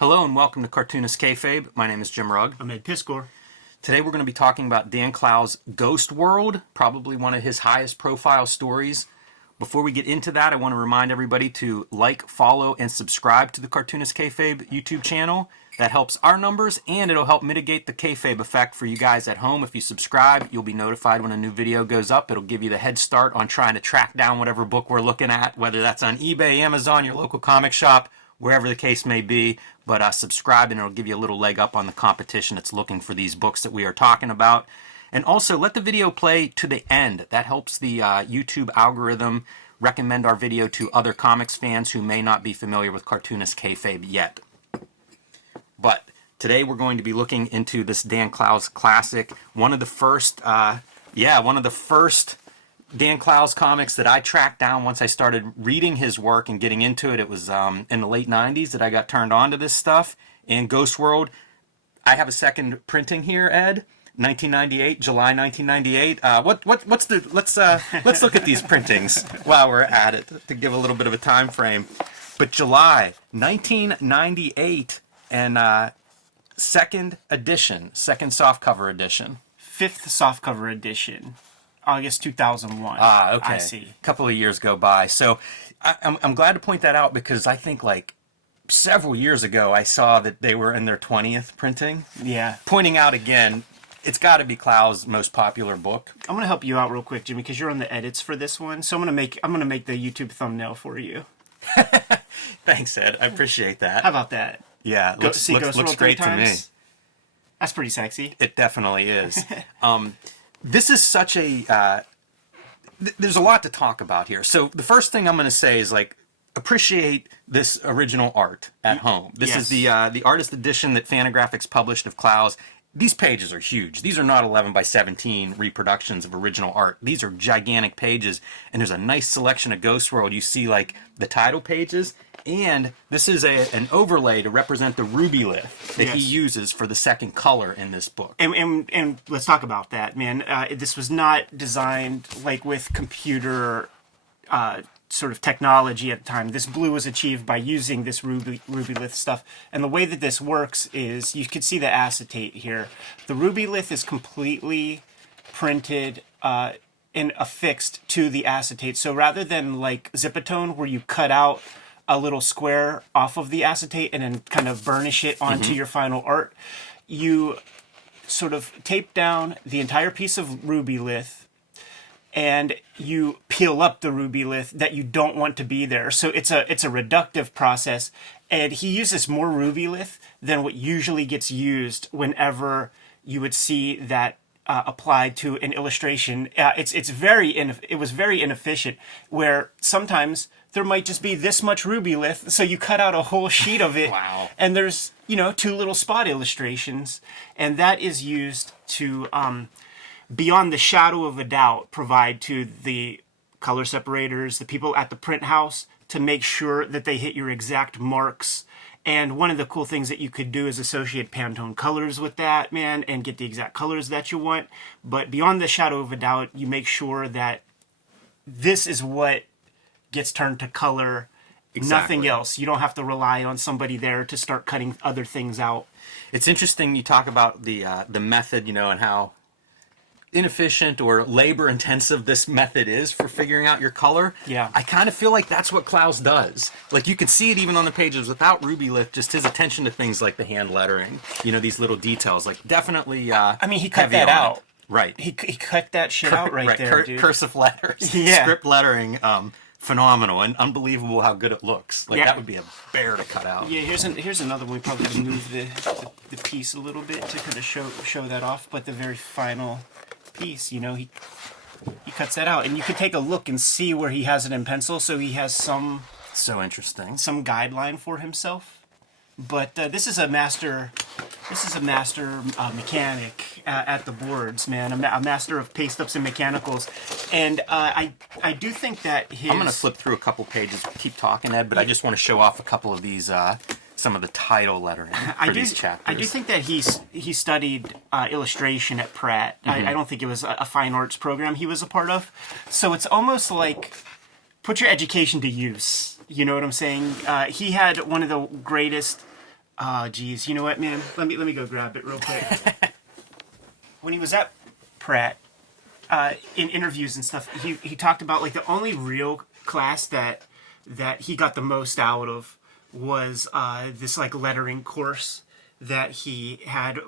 Hello and welcome to Cartoonist Kayfabe. My name is Jim Rugg. I'm Ed Piscor. Today we're going to be talking about Dan Clowes' Ghost World, probably one of his highest profile stories. Before we get into that, I want to remind everybody to like, follow, and subscribe to the Cartoonist Kayfabe YouTube channel. That helps our numbers, and it'll help mitigate the kayfabe effect for you guys at home. If you subscribe, you'll be notified when a new video goes up. It'll give you the head start on trying to track down whatever book we're looking at, whether that's on eBay, Amazon, your local comic shop, wherever the case may be. But subscribe, and it'll give you a little leg up on the competition that's looking for these books that we are talking about. And also, let the video play to the end. That helps the YouTube algorithm recommend our video to other comics fans who may not be familiar with Cartoonist Kayfabe yet. But today we're going to be looking into this Dan Clowes classic, one of the first Dan Clowes comics that I tracked down once I started reading his work and getting into it. It was in the late 90s that I got turned on to this stuff. In Ghost World, I have a second printing here, Ed. 1998, July 1998. Let's look at these printings while we're at it to give a little bit of a time frame. But July 1998 and second edition, second softcover edition. Fifth softcover edition, August 2001. Okay. I see. A couple of years go by. So I'm glad to point that out because I think like several years ago I saw that they were in their 20th printing. Yeah. Pointing out again, it's got to be Clowes' most popular book. I'm gonna help you out real quick, Jimmy, because you're on the edits for this one. So I'm gonna make the YouTube thumbnail for you. Thanks, Ed. I appreciate that. How about that? Yeah, looks great to me. That's pretty sexy. It definitely is. This is such a... there's a lot to talk about here. So the first thing I'm going to say is, like, appreciate this original art at home. This is the artist edition that Fantagraphics published of Clowes. These pages are huge. These are not 11 by 17 reproductions of original art. These are gigantic pages, and there's a nice selection of Ghost World. You see, like, the title pages, and this is an overlay to represent the ruby lith that he uses for the second color in this book. And let's talk about that, man. This was not designed, like, with computer sort of technology at the time. This blue was achieved by using this ruby lith stuff. And the way that this works is, you can see the acetate here. The ruby lith is completely printed and affixed to the acetate. So rather than like Zipatone, where you cut out a little square off of the acetate and then kind of burnish it onto your final art, you sort of tape down the entire piece of ruby lith and you peel up the ruby lith that you don't want to be there. So it's a reductive process, and he uses more ruby lith than what usually gets used whenever you would see that applied to an illustration. It was very inefficient, where sometimes there might just be this much ruby lith, so you cut out a whole sheet of it. Wow. And there's, two little spot illustrations, and that is used to beyond the shadow of a doubt, provide to the color separators, the people at the print house, to make sure that they hit your exact marks. And one of the cool things that you could do is associate Pantone colors with that, man, and get the exact colors that you want. But beyond the shadow of a doubt, you make sure that this is what gets turned to color. Exactly. Nothing else. You don't have to rely on somebody there to start cutting other things out. It's interesting you talk about the method, and how inefficient or labor intensive this method is for figuring out your color. Yeah. I kind of feel like that's what Clowes does. Like, you could see it even on the pages without ruby lith, just his attention to things like the hand lettering, these little details, like definitely he cut that out. Right. He cut that shit out right there, dude. Cursive letters. Yeah. Script lettering, phenomenal and unbelievable how good it looks. Like, that would be a bear to cut out. Yeah, here's another one. We probably could move the piece a little bit to kind of show that off, but the very final piece, he cuts that out, and you can take a look and see where he has it in pencil, so he has some guideline for himself. But this is a master mechanic at the boards, man, a master of paste ups and mechanicals. And I do think that I'm going to flip through a couple pages, keep talking, Ed, but I just want to show off a couple of these some of the title lettering for these chapters. I do think that he studied illustration at Pratt. I don't think it was a fine arts program he was a part of. So it's almost like put your education to use. You know what I'm saying? He had one of the greatest Oh, geez. You know what, man? Let me go grab it real quick. When he was at Pratt, in interviews and stuff, he talked about like the only real class that he got the most out of was this like lettering course that he had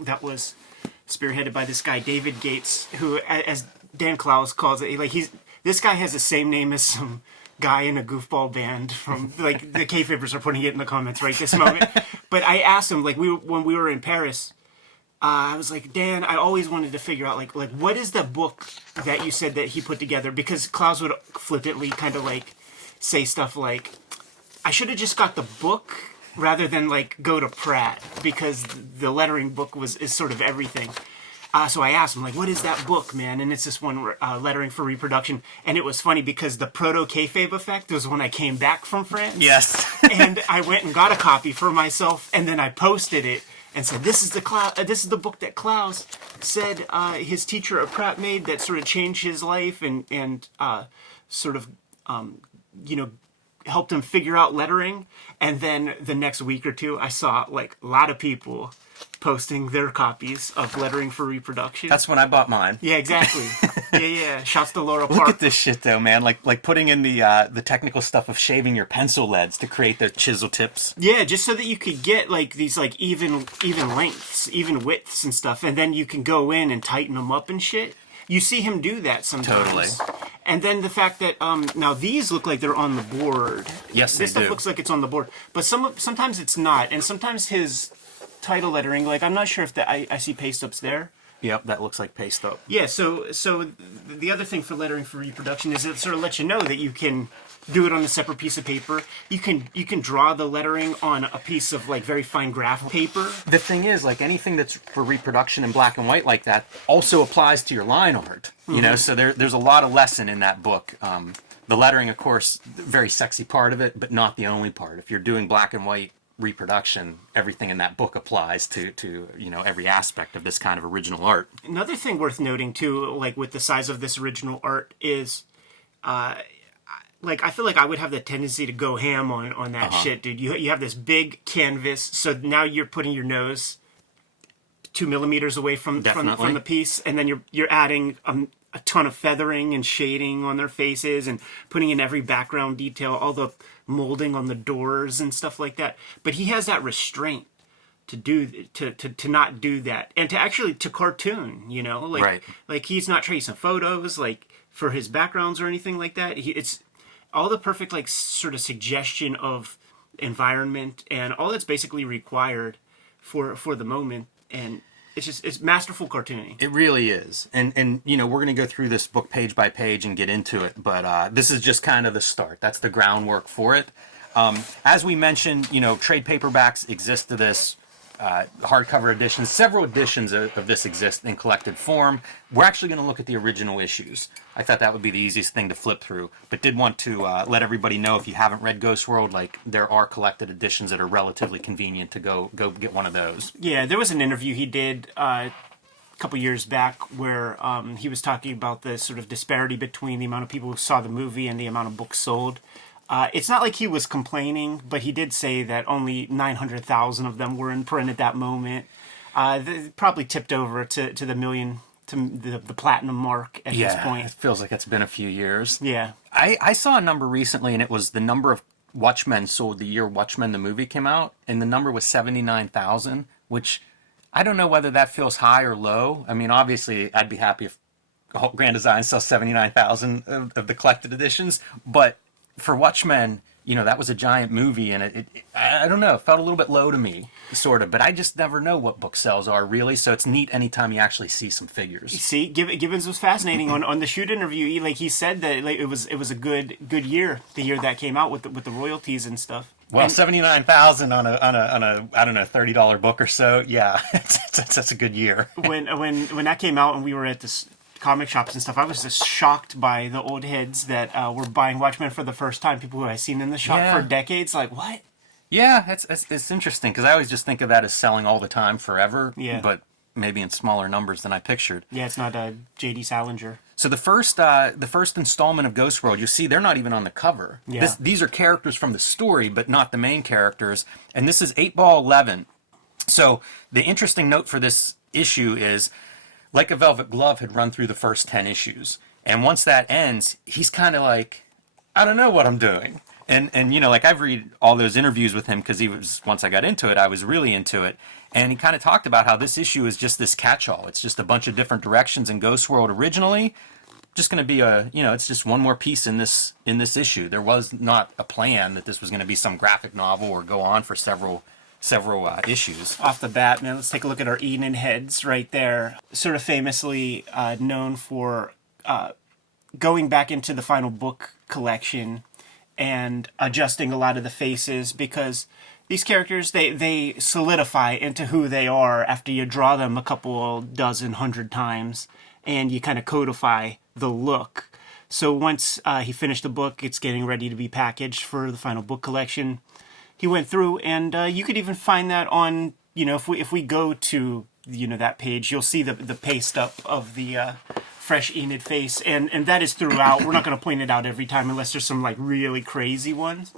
that was spearheaded by this guy David Gates, who, as Dan Clowes calls it, like this guy has the same name as some guy in a goofball band from like the Kayfabers are putting it in the comments right this moment. But I asked him like when we were in Paris. I was like, Dan, I always wanted to figure out like what is the book that you said that he put together? Because Clowes would flippantly kind of like say stuff like, I should have just got the book rather than like go to Pratt, because the lettering book is sort of everything. So I asked him like, what is that book, man? And it's this one, Lettering for Reproduction. And it was funny because the proto Kayfabe effect was when I came back from France. Yes. And I went and got a copy for myself, and then I posted it and said, this is the book that Clowes said his teacher at Pratt made that sort of changed his life and sort of, helped him figure out lettering. And then the next week or two, I saw like a lot of people posting their copies of Lettering for Reproduction. That's when I bought mine. Yeah, exactly. yeah. Shouts to Laura Park. Look at this shit though, man. Like putting in the technical stuff of shaving your pencil leads to create the chisel tips. Yeah, just so that you could get like these like even lengths, even widths and stuff, and then you can go in and tighten them up and shit. You see him do that sometimes. Totally. And then the fact that now these look like they're on the board. Yes, this they stuff do. looks like it's on the board, but sometimes it's not, and sometimes his title lettering, like I'm not sure if I see paste ups there. Yep, that looks like paste up. Yeah, so the other thing for Lettering for Reproduction is it sort of lets you know that you can do it on a separate piece of paper. You can draw the lettering on a piece of like very fine graph paper. The thing is, like anything that's for reproduction in black and white like that also applies to your line art. You know, so there's a lot of lesson in that book. The lettering, of course, very sexy part of it, but not the only part. If you're doing black and white reproduction, everything in that book applies to every aspect of this kind of original art. Another thing worth noting too, like with the size of this original art, is like I feel like I would have the tendency to go ham on that shit, dude. You have this big canvas, so now you're putting your nose 2 millimeters away from the piece, and then you're adding a ton of feathering and shading on their faces and putting in every background detail, all the molding on the doors and stuff like that. But he has that restraint to not do that, and to actually to cartoon, like he's not tracing photos like for his backgrounds or anything like that. It's all the perfect like sort of suggestion of environment and all that's basically required for the moment, and it's masterful cartooning. It really is. And we're going to go through this book page by page and get into it, but this is just kind of the start. That's the groundwork for it. As we mentioned, trade paperbacks exist to this, hardcover editions. Several editions of this exist in collected form. We're actually going to look at the original issues. I thought that would be the easiest thing to flip through, but did want to let everybody know, if you haven't read Ghost World, like there are collected editions that are relatively convenient to go get one of those. Yeah, there was an interview he did a couple years back where he was talking about the sort of disparity between the amount of people who saw the movie and the amount of books sold. It's not like he was complaining, but he did say that only 900,000 of them were in print at that moment. They probably tipped over to the million, to the platinum mark at this point. It feels like it's been a few years. Yeah. I saw a number recently, and it was the number of Watchmen sold the year Watchmen the movie came out, and the number was 79,000, which I don't know whether that feels high or low. I mean, obviously, I'd be happy if Grand Design sells 79,000 of the collected editions, but for Watchmen, that was a giant movie, and I don't know, it felt a little bit low to me, sort of, but I just never know what book sales are, really, so it's neat anytime you actually see some figures. See, Gibbons was fascinating on the shoot interview. He said that it was a good year, the year that came out with the royalties and stuff. Well, 79,000 on a I don't know, $30 book or so, yeah, that's a good year. When that came out and we were at this comic shops and stuff, I was just shocked by the old heads that were buying Watchmen for the first time. People who I've seen in the shop for decades, like, what? Yeah, it's interesting, because I always just think of that as selling all the time forever, but maybe in smaller numbers than I pictured. Yeah, it's not J.D. Salinger. So the first installment of Ghost World, you see they're not even on the cover. Yeah. These are characters from the story, but not the main characters. And this is 8-Ball 11. So the interesting note for this issue is, Like a Velvet Glove had run through the first 10 issues. And once that ends, he's kind of like, I don't know what I'm doing. And you know, like I've read all those interviews with him because once I got into it, I was really into it. And he kind of talked about how this issue is just this catch-all. It's just a bunch of different directions in Ghost World originally. Just going to be it's just one more piece in this issue. There was not a plan that this was going to be some graphic novel or go on for several issues. Off the bat, man, let's take a look at our Enid heads right there. Sort of famously known for going back into the final book collection and adjusting a lot of the faces, because these characters, they solidify into who they are after you draw them a couple dozen, 100 times, and you kind of codify the look. So once he finished the book, it's getting ready to be packaged for the final book collection. He went through, and you could even find that on, if we go to, that page, you'll see the paste up of the fresh Enid face, and that is throughout. We're not going to point it out every time unless there's some like really crazy ones.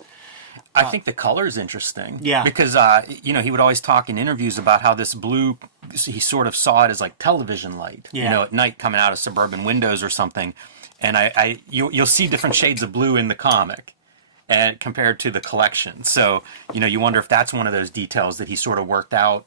I think the color is interesting. Yeah. Because, he would always talk in interviews about how this blue, he sort of saw it as like television light, Yeah. At night coming out of suburban windows or something. And you'll see different shades of blue in the comic and compared to the collection. So, you wonder if that's one of those details that he sort of worked out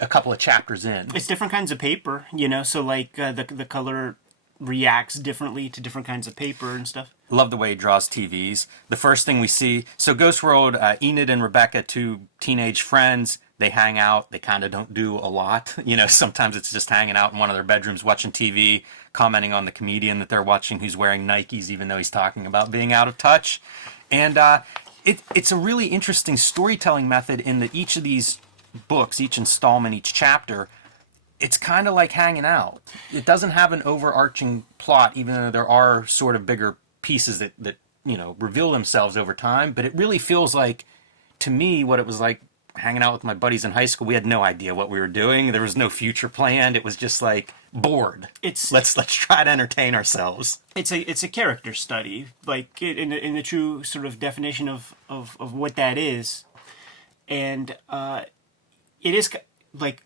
a couple of chapters in. It's different kinds of paper, so like the color reacts differently to different kinds of paper and stuff. Love the way he draws TVs. The first thing we see, so Ghost World, Enid and Rebecca, two teenage friends, they hang out. They kind of don't do a lot. Sometimes it's just hanging out in one of their bedrooms watching TV, commenting on the comedian that they're watching who's wearing Nikes even though he's talking about being out of touch. And it's a really interesting storytelling method in that each of these books, each installment, each chapter, it's kind of like hanging out. It doesn't have an overarching plot, even though there are sort of bigger pieces that reveal themselves over time. But it really feels like, to me, what it was like hanging out with my buddies in high school. We had no idea what we were doing. There was no future planned. It was just like bored. Let's try to entertain ourselves. It's a character study, like in the true sort of definition of what that is, and it is like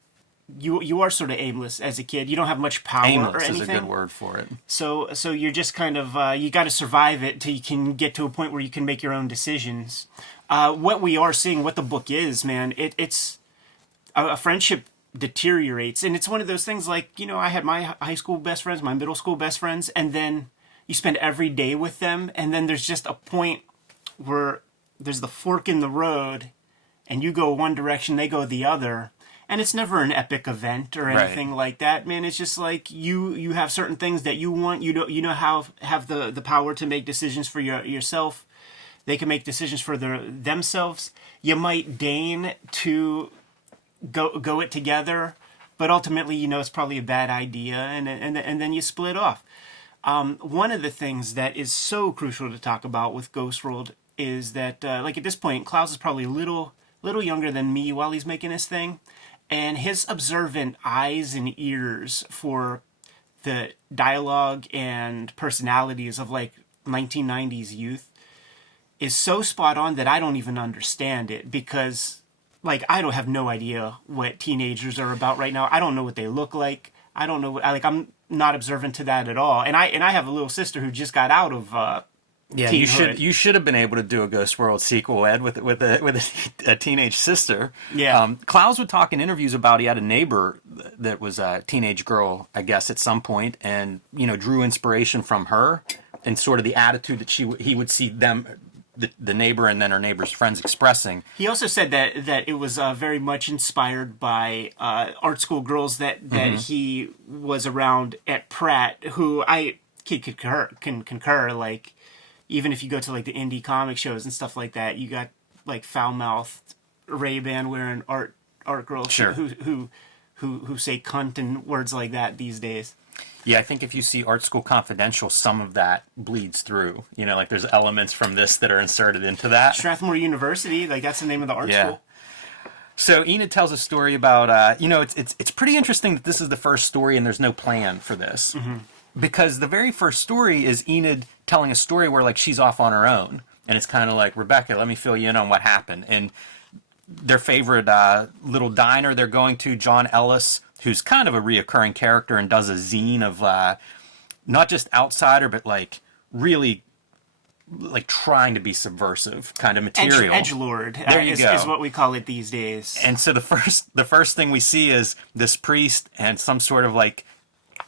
you are sort of aimless as a kid. You don't have much power Aimless or anything. is a good word for it. So you're just kind of you got to survive it till you can get to a point where you can make your own decisions. What we are seeing, what the book is, man, it's a friendship deteriorates, and it's one of those things like, I had my high school best friends, my middle school best friends, and then you spend every day with them, and then there's just a point where there's the fork in the road, and you go one direction, they go the other. And it's never an epic event or anything like that, man. It's just like you have certain things that you want. Have the power to make decisions for yourself. They can make decisions for themselves. You might deign to go it together, but ultimately, it's probably a bad idea, and then you split off. One of the things that is so crucial to talk about with Ghost World is that, like at this point, Clowes is probably a little younger than me while he's making this thing. And his observant eyes and ears for the dialogue and personalities of like 1990s youth is so spot on that I don't even understand it, because like I don't have no idea what teenagers are about right now. I don't know what they look like. I don't know I'm not observant to that at all. And I have a little sister who just got out of Yeah, you should have been able to do a Ghost World sequel, Ed, with a teenage sister. Yeah. Clowes would talk in interviews about he had a neighbor that was a teenage girl, I guess, at some point, and drew inspiration from her and sort of the attitude that he would see them, the neighbor and then her neighbor's friends expressing. He also said that it was very much inspired by art school girls that he was around at Pratt, who I can concur, like. Even if you go to like the indie comic shows and stuff like that, you got like foul-mouthed Ray-Ban wearing art girls sure. who say cunt and words like that these days. Yeah, I think if you see Art School Confidential, some of that bleeds through. Like there's elements from this that are inserted into that. Strathmore University, like that's the name of the art school. So Enid tells a story about, it's pretty interesting that this is the first story and there's no plan for this. Mm-hmm. because the very first story is Enid telling a story where like she's off on her own, and it's kind of like, Rebecca, let me fill you in on what happened. And their favorite little diner they're going to, John Ellis, who's kind of a reoccurring character and does a zine of not just outsider, but like really like trying to be subversive kind of material. Edgelord There you go. is what we call it these days. And so the first thing we see is this priest and some sort of like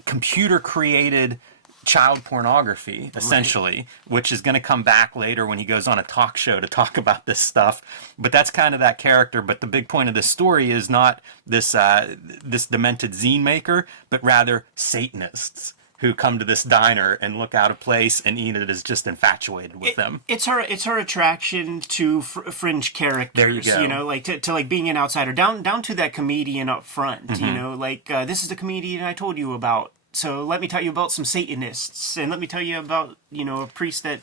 computer created child pornography, essentially, which is going to come back later when he goes on a talk show to talk about this stuff. But that's kind of that character. But the big point of this story is not this this demented zine maker, but rather Satanists who come to this diner and look out of place, and Enid is just infatuated with them. It's her attraction to fringe characters. There you go. You know, like to like being an outsider, down to that comedian up front. Mm-hmm. You know, like this is the comedian I told you about. So let me tell you about some Satanists, and let me tell you about, you know, a priest that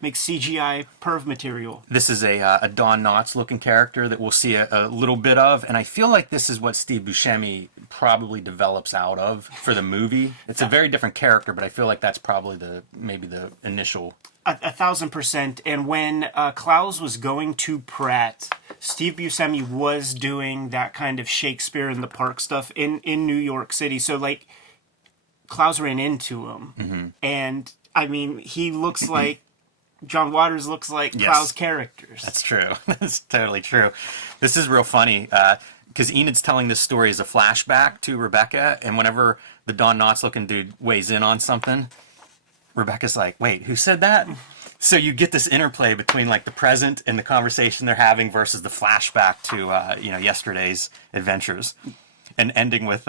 makes CGI perv material. This is a Don Knotts looking character that we'll see a little bit of, and I feel like this is what Steve Buscemi probably develops out of for the movie. It's a very different character, but I feel like that's probably maybe the initial. 1,000%. And when Clowes was going to Pratt, Steve Buscemi was doing that kind of Shakespeare in the Park stuff in New York City. So like, Clowes ran into him, and I mean, he looks like John Waters looks like Yes. Clowes characters. That's true. That's totally true. This is real funny because Enid's telling this story as a flashback to Rebecca, and whenever the Don Knotts looking dude weighs in on something, Rebecca's like, wait, who said that? So you get this interplay between like the present and the conversation they're having versus the flashback to yesterday's adventures, and ending with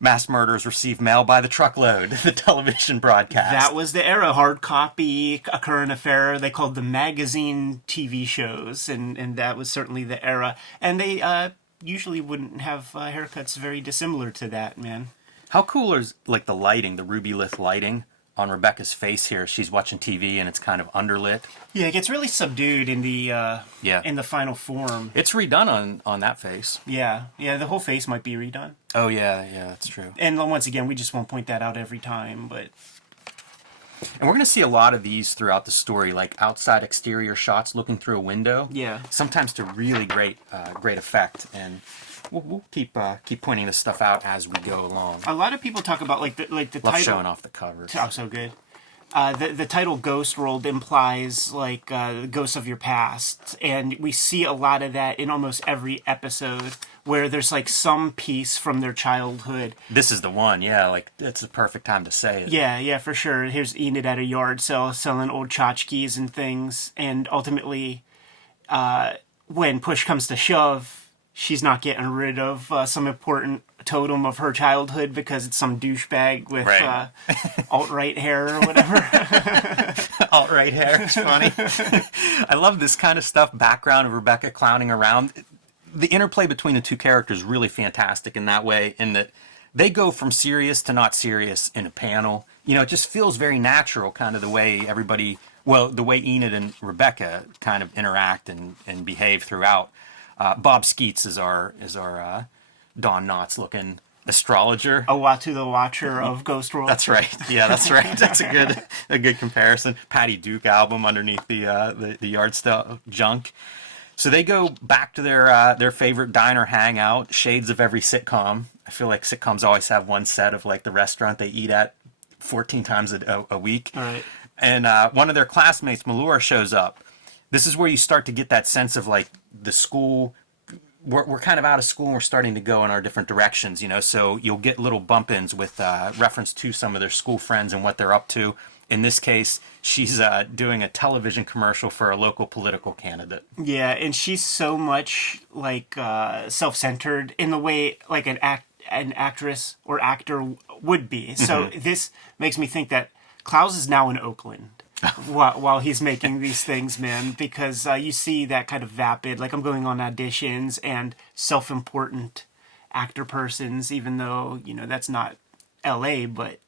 mass murderers receive mail by the truckload, the television broadcast. That was the era. Hard copy, a current affair. They called the magazine TV shows, and that was certainly the era. And they usually wouldn't have haircuts very dissimilar to that, man. How cool is like the lighting, the ruby lit lighting on Rebecca's face here? She's watching TV and it's kind of underlit. Yeah, it gets really subdued in the in the final form. It's redone on that face. Yeah, the whole face might be redone. Oh yeah, that's true. And once again, we just won't point that out every time, but And we're going to see a lot of these throughout the story, like outside exterior shots looking through a window. Yeah. Sometimes to really great effect, and we'll keep pointing this stuff out as we go along. a lot of people talk about like the Love title. showing off the covers. Oh, so good. The title Ghost World implies like ghosts of your past, and we see a lot of that in almost every episode where there's like some piece from their childhood. This is the one, yeah. Like it's the perfect time to say it. Yeah, for sure. Here's Enid at a yard sale selling old tchotchkes and things, and ultimately, when push comes to shove, she's not getting rid of some important totem of her childhood because it's some douchebag with Right. alt-right hair or whatever. Alt-right hair, it's funny. I love this kind of stuff, background of Rebecca clowning around. The interplay between the two characters is really fantastic in that way, in that they go from serious to not serious in a panel. You know, it just feels very natural, kind of the way the way Enid and Rebecca kind of interact and behave throughout. Bob Skeets is our Don Knotts looking astrologer. Owatu the Watcher of Ghost World. That's right. Yeah, that's right. That's a good comparison. Patty Duke album underneath the yard sale junk. So they go back to their favorite diner hangout, shades of every sitcom. I feel like sitcoms always have one set of like the restaurant they eat at 14 times a week. All right. And one of their classmates, Malura, shows up. This is where you start to get that sense of like the school. We're kind of out of school and we're starting to go in our different directions, you know, so you'll get little bump-ins with reference to some of their school friends and what they're up to. In this case, she's doing a television commercial for a local political candidate. Yeah, and she's so much like self-centered in the way like an actress or actor would be. So this makes me think that Clowes is now in Oakland. while he's making these things, man, because you see that kind of vapid, like I'm going on auditions and self-important actor persons, even though, you know, that's not LA, but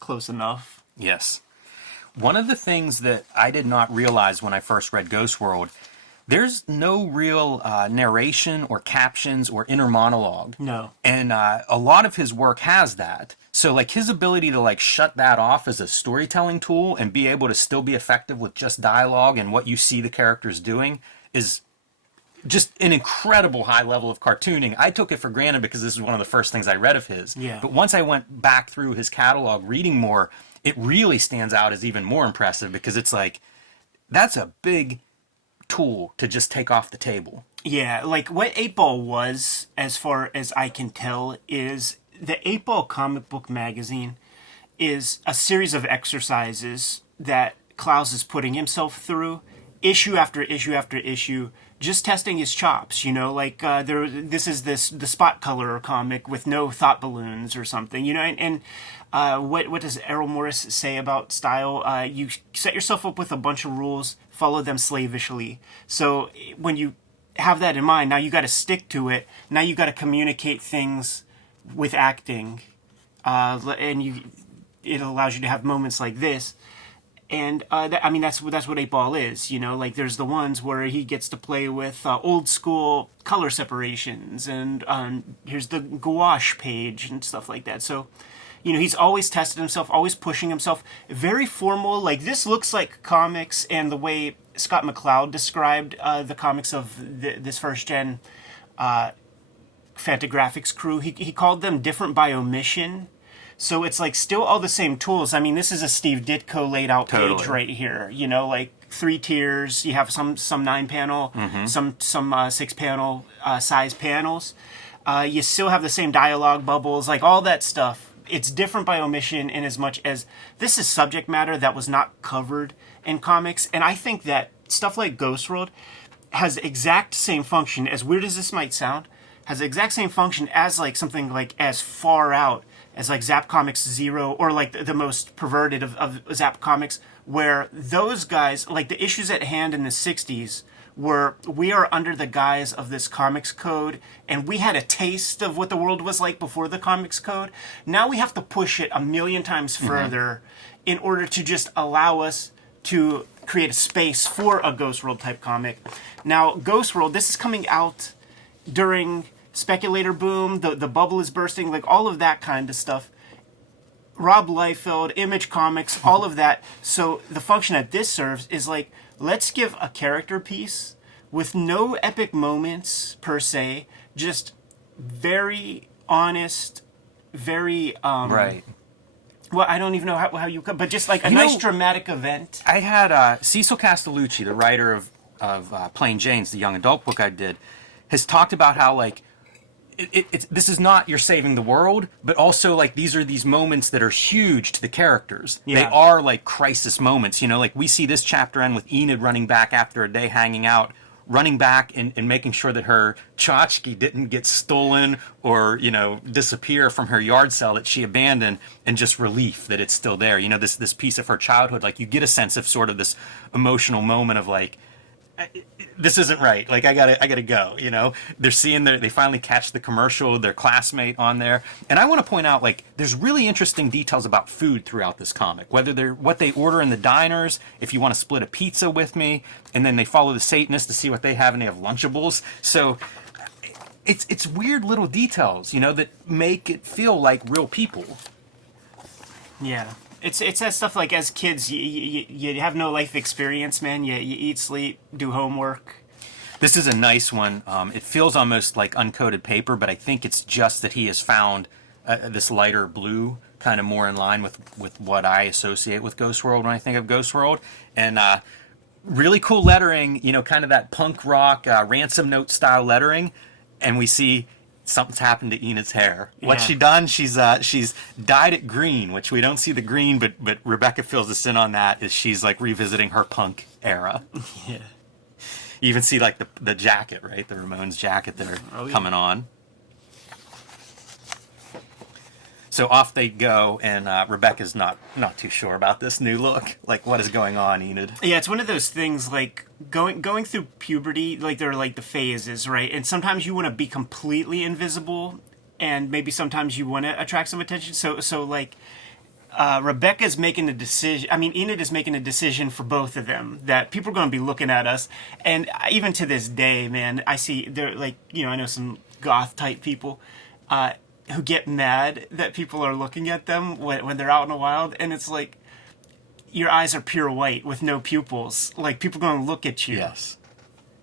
close enough. Yes. One of the things that I did not realize when I first read Ghost World, there's no real narration or captions or inner monologue. No. And a lot of his work has that. So like his ability to like shut that off as a storytelling tool and be able to still be effective with just dialogue and what you see the characters doing is just an incredible high level of cartooning. I took it for granted because this is one of the first things I read of his. Yeah. But once I went back through his catalog reading more, it really stands out as even more impressive because it's like, that's a big tool to just take off the table. Yeah, like what 8-Ball was, as far as I can tell, is the 8-Ball comic book magazine is a series of exercises that Clowes is putting himself through, issue after issue after issue, just testing his chops. You know, like this is the spot color comic with no thought balloons or something. You know, and what does Errol Morris say about style? You set yourself up with a bunch of rules, follow them slavishly. So when you have that in mind, now you got to stick to it. Now you got to communicate things with acting, and it allows you to have moments like this. And that's what 8-Ball is, you know. Like there's the ones where he gets to play with old school color separations, and here's the gouache page and stuff like that. So, you know, he's always tested himself, always pushing himself. Very formal. Like this looks like comics, and the way Scott McCloud described the comics of this first gen Fantagraphics crew, he called them different by omission. So it's like still all the same tools. I mean, this is a Steve Ditko laid out page right here. You know, like 3 tiers. You have some 9-panel, some 6-panel size panels. You still have the same dialogue bubbles, like all that stuff. It's different by omission in as much as this is subject matter that was not covered in comics. And I think that stuff like Ghost World has the exact same function, as weird as this might sound, has the exact same function as like something like as far out as like Zap Comics Zero, or like the most perverted of Zap Comics, where those guys, like the issues at hand in the 60s, were we are under the guise of this comics code, and we had a taste of what the world was like before the comics code. Now we have to push it a million times further in order to just allow us to create a space for a Ghost World type comic. Now, Ghost World, this is coming out during speculator boom, the bubble is bursting, like all of that kind of stuff. Rob Liefeld, Image Comics, all of that. So the function that this serves is like, let's give a character piece with no epic moments per se, just very honest, very Right. well, I don't even know how you could, but just like a nice dramatic event. I had Cecil Castellucci, the writer of Plain Jane's, the young adult book I did, has talked about how like this is not you're saving the world, but also like these are these moments that are huge to the characters. Yeah. They are like crisis moments, you know, like we see this chapter end with Enid running back after a day hanging out, running back and making sure that her tchotchke didn't get stolen or, you know, disappear from her yard sale that she abandoned, and just relief that it's still there. You know, this piece of her childhood, like you get a sense of sort of this emotional moment of like, this isn't right. Like I gotta go. You know, they're seeing they finally catch the commercial, their classmate on there, and I want to point out like there's really interesting details about food throughout this comic. Whether they're what they order in the diners, if you want to split a pizza with me, and then they follow the Satanists to see what they have, and they have Lunchables. So it's weird little details, you know, that make it feel like real people. Yeah. It's that stuff like as kids, you have no life experience, man. You eat, sleep, do homework. This is a nice one. It feels almost like uncoated paper, but I think it's just that he has found this lighter blue kind of more in line with what I associate with Ghost World when I think of Ghost World. And really cool lettering, you know, kind of that punk rock ransom note style lettering. And we see something's happened to Enid's hair. Yeah. What's she done? She's dyed it green, which we don't see the green, but Rebecca fills us in on that, is she's like revisiting her punk era. Yeah. You even see like the jacket, right? The Ramones jacket that are coming on. So off they go, and Rebecca's not too sure about this new look. Like, what is going on, Enid? Yeah, it's one of those things like going through puberty. Like there are like the phases, right? And sometimes you want to be completely invisible, and maybe sometimes you want to attract some attention. So like Rebecca's making a decision. I mean, Enid is making a decision for both of them that people are going to be looking at us. And even to this day, man, I see they're like, you know, I know some goth type people. who get mad that people are looking at them when they're out in the wild, and it's like your eyes are pure white with no pupils. Like, people are going to look at you. Yes.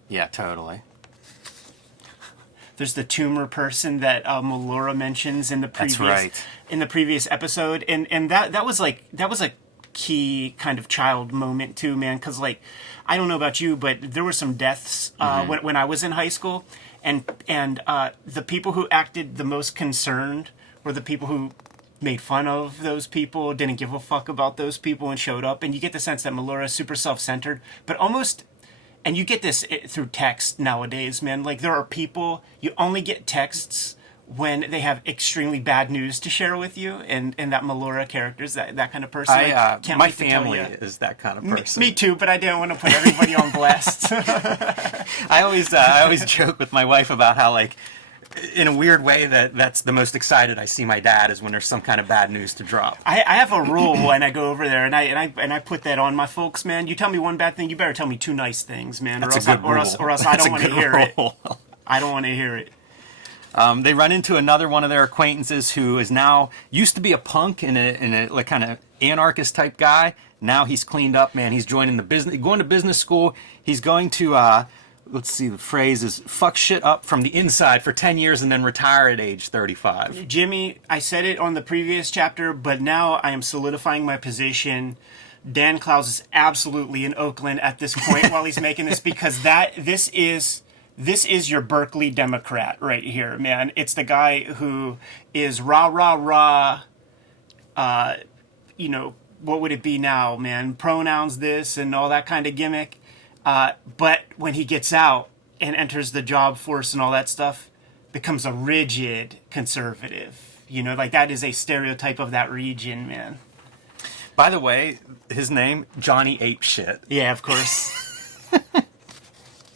Yeah, totally. There's the tumor person that Melora mentions in the previous episode, and that was a key kind of child moment too, man. Because, like, I don't know about you, but there were some deaths when I was in high school, and the people who acted the most concerned were the people who made fun of those people, didn't give a fuck about those people, and showed up. And you get the sense that Melora is super self-centered, but almost. And you get this through text nowadays, man. Like, there are people, you only get texts when they have extremely bad news to share with you, and that Melora character is that kind of person. My family is that kind of person. Me too, but I didn't want to put everybody on blast. I always joke with my wife about how, like, in a weird way, that's the most excited I see my dad is when there's some kind of bad news to drop. I have a rule when I go over there, and I put that on my folks, man. You tell me one bad thing, you better tell me 2 nice things, man. That's or else I don't want to hear it. I don't want to hear it. They run into another one of their acquaintances who is now used to be a punk and a like kind of anarchist type guy. Now he's cleaned up, man. He's joining going to business school. He's going to let's see, the phrase is fuck shit up from the inside for 10 years and then retire at age 35. Jimmy, I said it on the previous chapter, but now I am solidifying my position. Dan Clowes is absolutely in Oakland at this point while he's making this, because this is your Berkeley Democrat right here, man. It's the guy who is rah, rah, rah, what would it be now, man? Pronouns this and all that kind of gimmick. But when he gets out and enters the job force and all that stuff, becomes a rigid conservative. Like, that is a stereotype of that region, man. By the way, his name, Johnny Apeshit. Yeah, of course.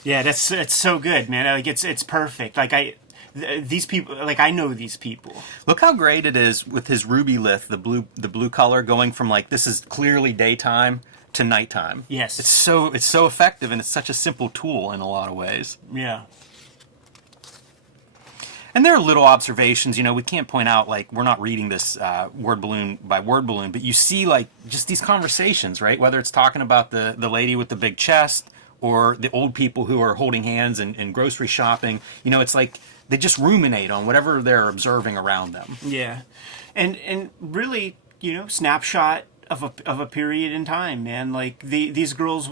Yeah, it's so good, man. Like, it's perfect. Like, these people, like, I know these people. Look how great it is with his ruby lith, the blue color, going from, like, this is clearly daytime to nighttime. Yes. It's so effective, and it's such a simple tool in a lot of ways. Yeah. And there are little observations, we can't point out, like, we're not reading this word balloon by word balloon, but you see, like, just these conversations, right? Whether it's talking about the lady with the big chest or the old people who are holding hands and grocery shopping. It's like they just ruminate on whatever they're observing around them. Yeah. And really, snapshot of a period in time, man. Like, these girls,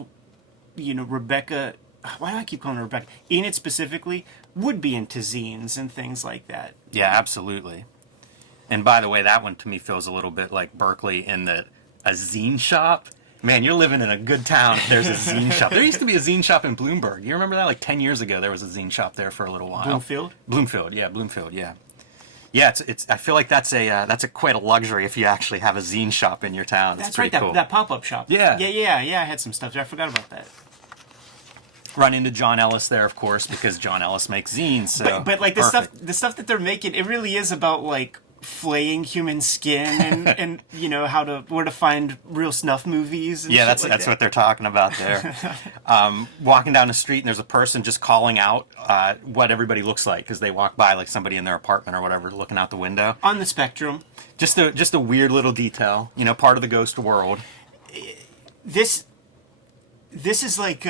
Rebecca, why do I keep calling her Rebecca? Enid specifically would be into zines and things like that. Yeah, absolutely. And by the way, that one to me feels a little bit like Berkeley in that a zine shop. Man, you're living in a good town if there's a zine shop. There used to be a zine shop in Bloomberg. You remember that? Like 10 years ago, there was a zine shop there for a little while. Bloomfield, yeah. Yeah, it's. I feel like that's a quite a luxury if you actually have a zine shop in your town. That's right, cool. that pop-up shop. Yeah. I had some stuff there. I forgot about that. Run into John Ellis there, of course, because John Ellis makes zines. So but like the stuff that they're making, it really is about, like, flaying human skin and where to find real snuff movies. And that's what they're talking about there. Walking down the street and there's a person just calling out what everybody looks like because they walk by, like somebody in their apartment or whatever, looking out the window on the spectrum. Just a weird little detail, part of the ghost world. This is like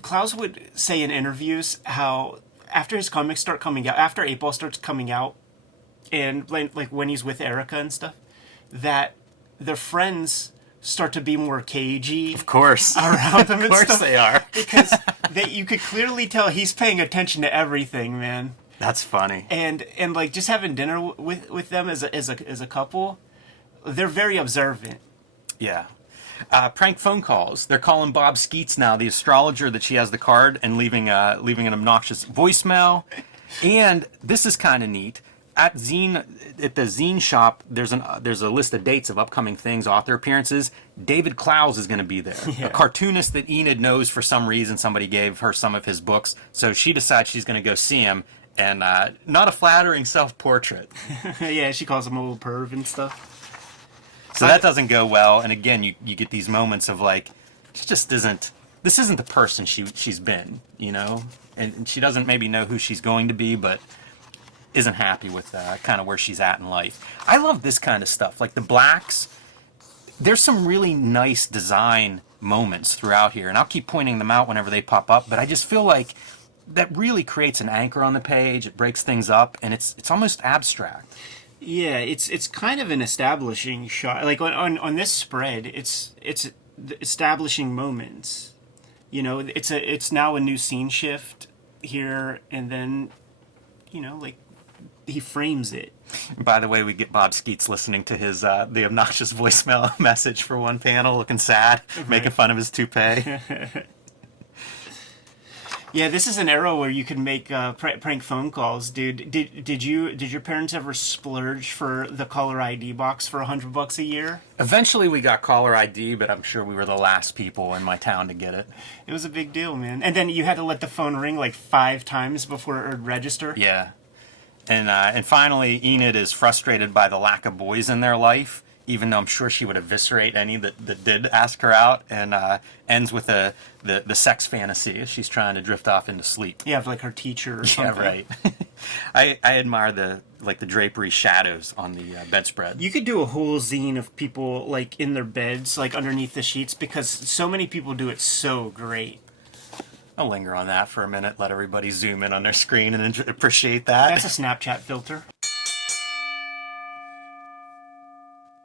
Clowes would say in interviews how after his comics start coming out, after Eightball starts coming out, and like when he's with Erica and stuff, that their friends start to be more cagey. Of course. Around him and stuff. Of course they are. Because you could clearly tell he's paying attention to everything, man. That's funny. And like just having dinner with them as a couple, they're very observant. Yeah. Prank phone calls. They're calling Bob Skeets now, the astrologer, that she has the card, and leaving an obnoxious voicemail. And this is kind of neat. At the zine shop, there's a list of dates of upcoming things, author appearances. David Clowes is going to be there, a cartoonist that Enid knows for some reason. Somebody gave her some of his books, so she decides she's going to go see him. And not a flattering self-portrait. Yeah, she calls him a little perv and stuff. So that doesn't go well. And again, you get these moments of like, this isn't the person she's been, And she doesn't maybe know who she's going to be, but isn't happy with kind of where she's at in life. I love this kind of stuff. Like the blacks, there's some really nice design moments throughout here, and I'll keep pointing them out whenever they pop up, but I just feel like that really creates an anchor on the page. It breaks things up, and it's almost abstract. Yeah, it's kind of an establishing shot. Like on this spread, it's the establishing moments. You know, it's now a new scene shift here, and then, you know, like he frames it. By the way, we get Bob Skeets listening to his the obnoxious voicemail message for one panel, looking sad, making fun of his toupee. Yeah, this is an era where you can make prank phone calls, dude. Did your parents ever splurge for the caller ID box for $100 a year? Eventually, we got caller ID, but I'm sure we were the last people in my town to get it. It was a big deal, man. And then you had to let the phone ring like 5 times before it would register. Yeah, and finally, Enid is frustrated by the lack of boys in their life, even though I'm sure she would eviscerate any that did ask her out, and ends with the sex fantasy as she's trying to drift off into sleep. Yeah, like her teacher or something. Yeah, right. I admire the drapery shadows on the bedspread. You could do a whole zine of people like in their beds, like underneath the sheets, because so many people do it so great. I'll linger on that for a minute, let everybody zoom in on their screen and appreciate that. That's a Snapchat filter.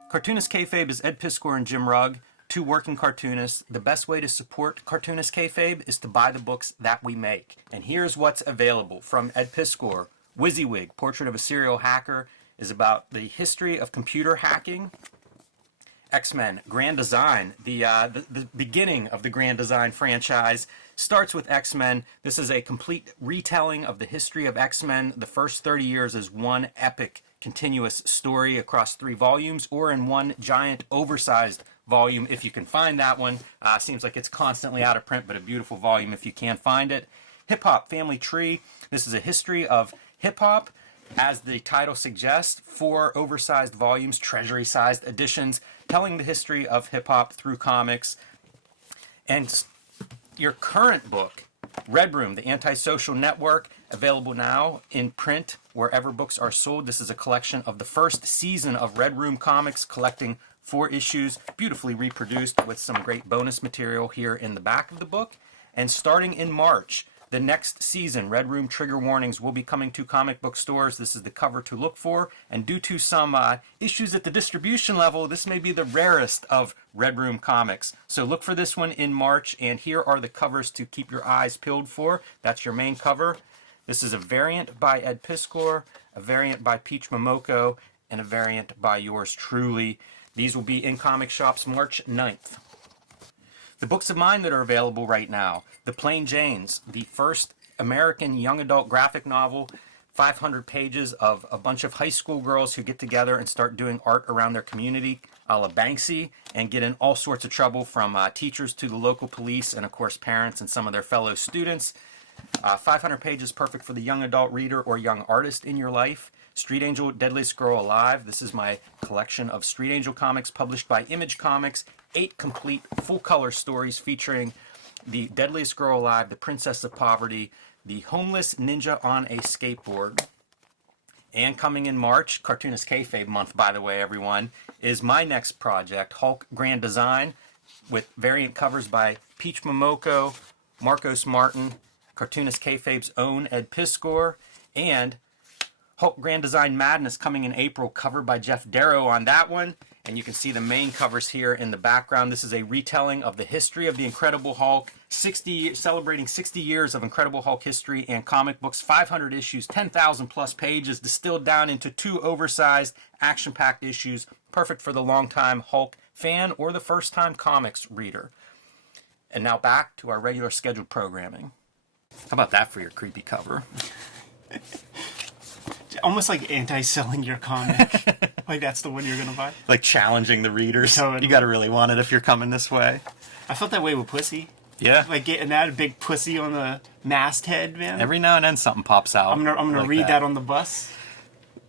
Cartoonist Kayfabe is Ed Piskor and Jim Rugg, 2 working cartoonists. The best way to support Cartoonist Kayfabe is to buy the books that we make. And here's what's available from Ed Piskor. WYSIWYG, Portrait of a Serial Hacker, is about the history of computer hacking. X-Men, Grand Design, the beginning of the Grand Design franchise, starts with X-Men. This is a complete retelling of the history of X-Men. The first 30 years is one epic continuous story across 3 volumes, or in one giant oversized volume if you can find that one. Seems like it's constantly out of print, but a beautiful volume if you can find it. Hip Hop Family Tree. This is a history of hip hop. As the title suggests, 4 oversized volumes, treasury-sized editions, telling the history of hip-hop through comics. And your current book, Red Room, The Antisocial Network, available now in print wherever books are sold. This is a collection of the first season of Red Room comics, collecting 4 issues, beautifully reproduced with some great bonus material here in the back of the book. And starting in March, the next season, Red Room Trigger Warnings will be coming to comic book stores. This is the cover to look for. And due to some issues at the distribution level, this may be the rarest of Red Room comics. So look for this one in March. And here are the covers to keep your eyes peeled for. That's your main cover. This is a variant by Ed Piskor, a variant by Peach Momoko, and a variant by yours truly. These will be in comic shops March 9th. The books of mine that are available right now: The Plain Janes, the first American young adult graphic novel, 500 pages of a bunch of high school girls who get together and start doing art around their community, a la Banksy, and get in all sorts of trouble from teachers to the local police and, of course, parents and some of their fellow students. 500 pages, perfect for the young adult reader or young artist in your life. Street Angel, Deadliest Girl Alive. This is my collection of Street Angel comics published by Image Comics. 8 complete full-color stories featuring the Deadliest Girl Alive, the Princess of Poverty, the homeless ninja on a skateboard. And coming in March, Cartoonist Kayfabe month, by the way, everyone, is my next project, Hulk Grand Design, with variant covers by Peach Momoko, Marcos Martin, Cartoonist Kayfabe's own Ed Piskor, and Hulk Grand Design Madness coming in April, covered by Jeff Darrow on that one. And you can see the main covers here in the background. This is a retelling of the history of the Incredible Hulk, celebrating 60 years of Incredible Hulk history and comic books, 500 issues, 10,000 plus pages, distilled down into 2 oversized, action-packed issues, perfect for the longtime Hulk fan or the first-time comics reader. And now back to our regular scheduled programming. How about that for your creepy cover? Almost like anti-selling your comic. Like that's the one you're going to buy? Like challenging the readers. Totally. You got to really want it if you're coming this way. I felt that way with Pussy. Yeah. Like getting that big pussy on the masthead, man. Every now and then something pops out. I'm gonna like read that on the bus.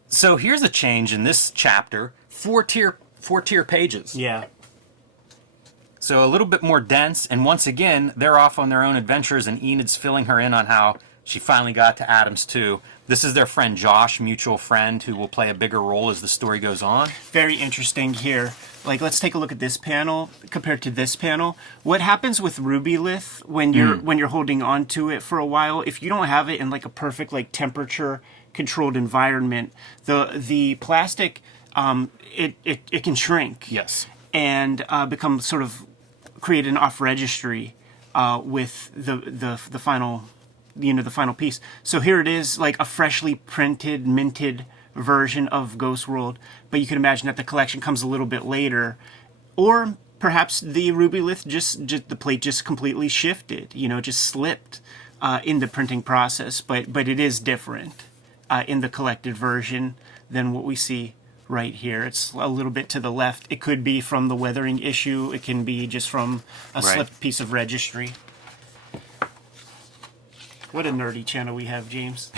So here's a change in this chapter. 4 tier pages. Yeah. So a little bit more dense, and once again, they're off on their own adventures, and Enid's filling her in on how She finally got to Adams too. This is their friend Josh, mutual friend, who will play a bigger role as the story goes on. Very interesting here. Like, let's take a look at this panel compared to this panel. What happens with Rubylith when you're holding on to it for a while? If you don't have it in like a perfect like temperature controlled environment, the plastic it can shrink. Yes. And become sort of create an off registry with the final, the final piece. So here it is, like a freshly printed, minted version of Ghost World, but you can imagine that the collection comes a little bit later, or perhaps the Rubylith just the plate just completely shifted, just slipped in the printing process. But it is different in the collected version than what we see right here. It's a little bit to the left. It could be from the weathering issue. It can be just from a slipped piece of registry. What a nerdy channel we have, James.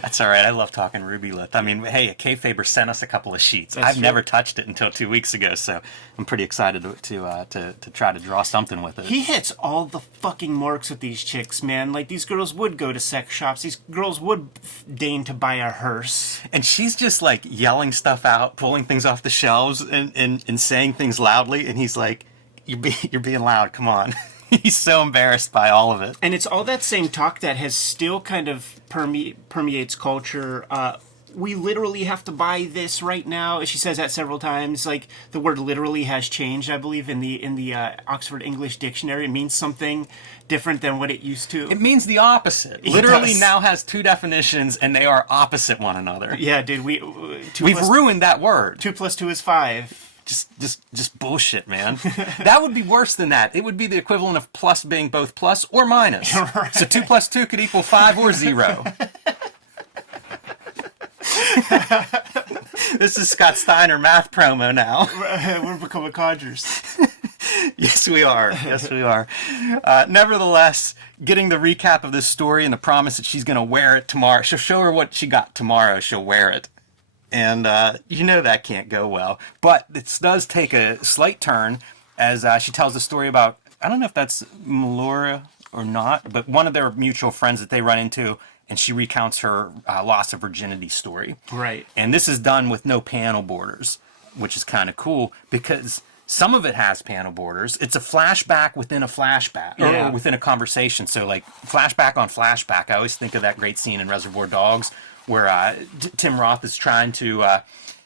That's all right. I love talking Rubylith. I mean, hey, a Kayfaber sent us a couple of sheets. That's I've true. never touched it until 2 weeks ago, so I'm pretty excited to try to draw something with it. He hits all the fucking marks with these chicks, man. Like, these girls would go to sex shops. These girls would deign to buy a hearse. And she's just like yelling stuff out, pulling things off the shelves, and saying things loudly. And he's like, "You're being loud. Come on." He's so embarrassed by all of it. And it's all that same talk that has still kind of permeates culture. We literally have to buy this right now. She says that several times. Like, the word literally has changed, I believe, in the Oxford English Dictionary. It means something different than what it used to. It means the opposite. It Literally does. Now has two definitions, and they are opposite one another. Yeah, dude. We've ruined that word. 2 + 2 is 5. Just bullshit, man. That would be worse than that. It would be the equivalent of plus being both plus or minus. Right. So 2 + 2 could equal 5 or 0. This is Scott Steiner math promo now. We're becoming codgers. Yes, we are. Yes, we are. Nevertheless, getting the recap of this story and the promise that she's going to wear it tomorrow. She'll show her what she got tomorrow. She'll wear it. And that can't go well. But it does take a slight turn as she tells a story about, I don't know if that's Melora or not, but one of their mutual friends that they run into, and she recounts her loss of virginity story. Right. And this is done with no panel borders, which is kind of cool because some of it has panel borders. It's a flashback within a flashback, or within a conversation. So, like, flashback on flashback. I always think of that great scene in Reservoir Dogs where Tim Roth is trying to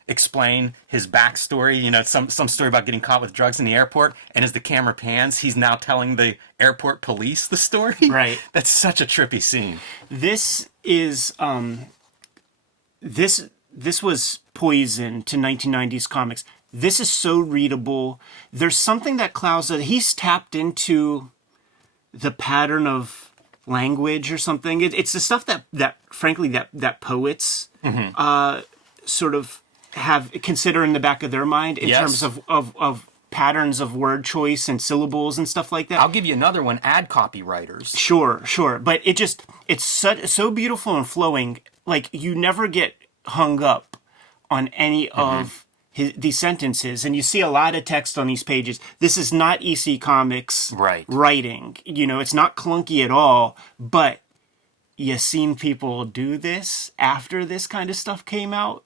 explain his backstory, some story about getting caught with drugs in the airport, and as the camera pans, he's now telling the airport police the story. Right. That's such a trippy scene. This is this was poison to 1990s comics. This is so readable. There's something that Clowes, he's tapped into the pattern of language or something. It's the stuff that frankly that poets sort of consider in the back of their mind in terms of patterns of word choice and syllables and stuff like that. I'll give you another one, ad copywriters. Sure. But it's so beautiful and flowing. Like, you never get hung up on any of these sentences, and you see a lot of text on these pages. This is not EC Comics writing. It's not clunky at all, but you seen people do this after this kind of stuff came out.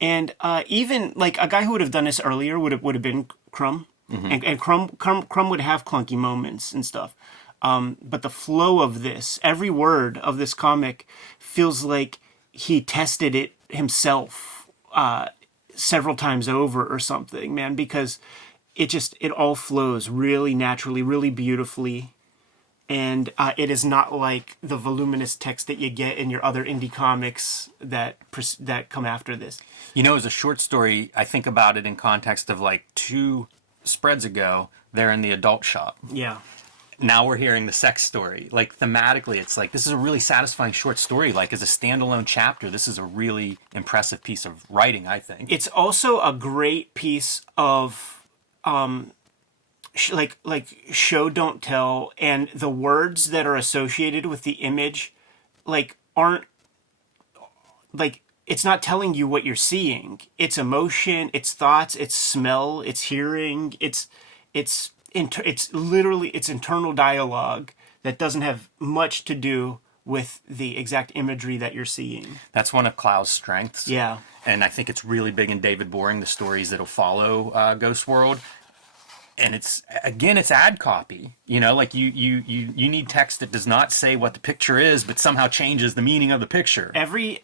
And even like a guy who would have done this earlier would have been Crumb. And Crumb would have clunky moments and stuff. But the flow of this, every word of this comic feels like he tested it himself several times over or something, man, because it all flows really naturally, really beautifully. And it is not like the voluminous text that you get in your other indie comics that come after this. As a short story, I think about it in context of like 2 spreads ago, they're in the adult shop. Yeah. Now we're hearing the sex story. Like, thematically, it's like, this is a really satisfying short story. Like, as a standalone chapter, this is a really impressive piece of writing, I think. It's also a great piece of, show, don't tell, and the words that are associated with the image, aren't, it's not telling you what you're seeing. It's emotion, it's thoughts, it's smell, it's hearing, it's literally, it's internal dialogue that doesn't have much to do with the exact imagery that you're seeing. That's one of Clowes' strengths. Yeah. And I think it's really big in David Boring, the stories that'll follow Ghost World. And it's ad copy. You know, like you need text that does not say what the picture is, but somehow changes the meaning of the picture. Every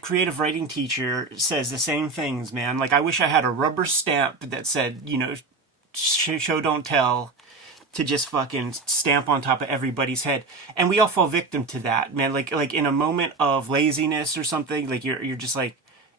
creative writing teacher says the same things, man. Like, I wish I had a rubber stamp that said, you know, show don't tell, to just fucking stamp on top of everybody's head. And we all fall victim to that, man. Like in a moment of laziness or something, like you're just like,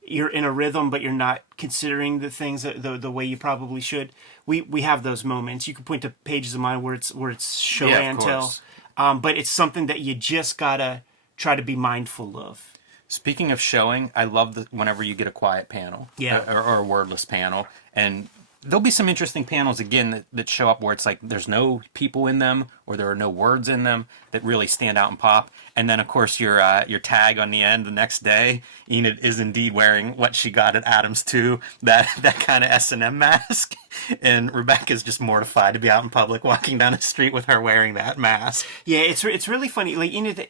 you're in a rhythm, but you're not considering the things the way you probably should. We have those moments. You can point to pages of mine where it's show and tell, but it's something that you just gotta try to be mindful of. Speaking of showing, I love whenever you get a quiet panel, or a wordless panel, and there'll be some interesting panels again that show up where it's like there's no people in them or there are no words in them that really stand out and pop. And then of course your tag on the end the next day, Enid is indeed wearing what she got at Adams 2, that kind of S&M mask, and Rebecca's just mortified to be out in public walking down the street with her wearing that mask. Yeah, it's really funny. Like Enid,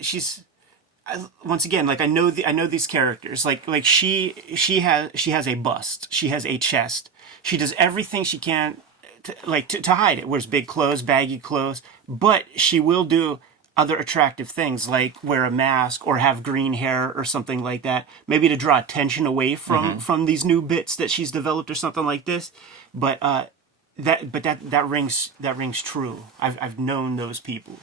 she's. Once again, like I know these characters. Like she has a bust. She has a chest. She does everything she can to hide it. Wears big clothes, baggy clothes, but she will do other attractive things like wear a mask or have green hair or something like that. Maybe to draw attention away from these new bits that she's developed or something like this. But that rings true. I've known those people.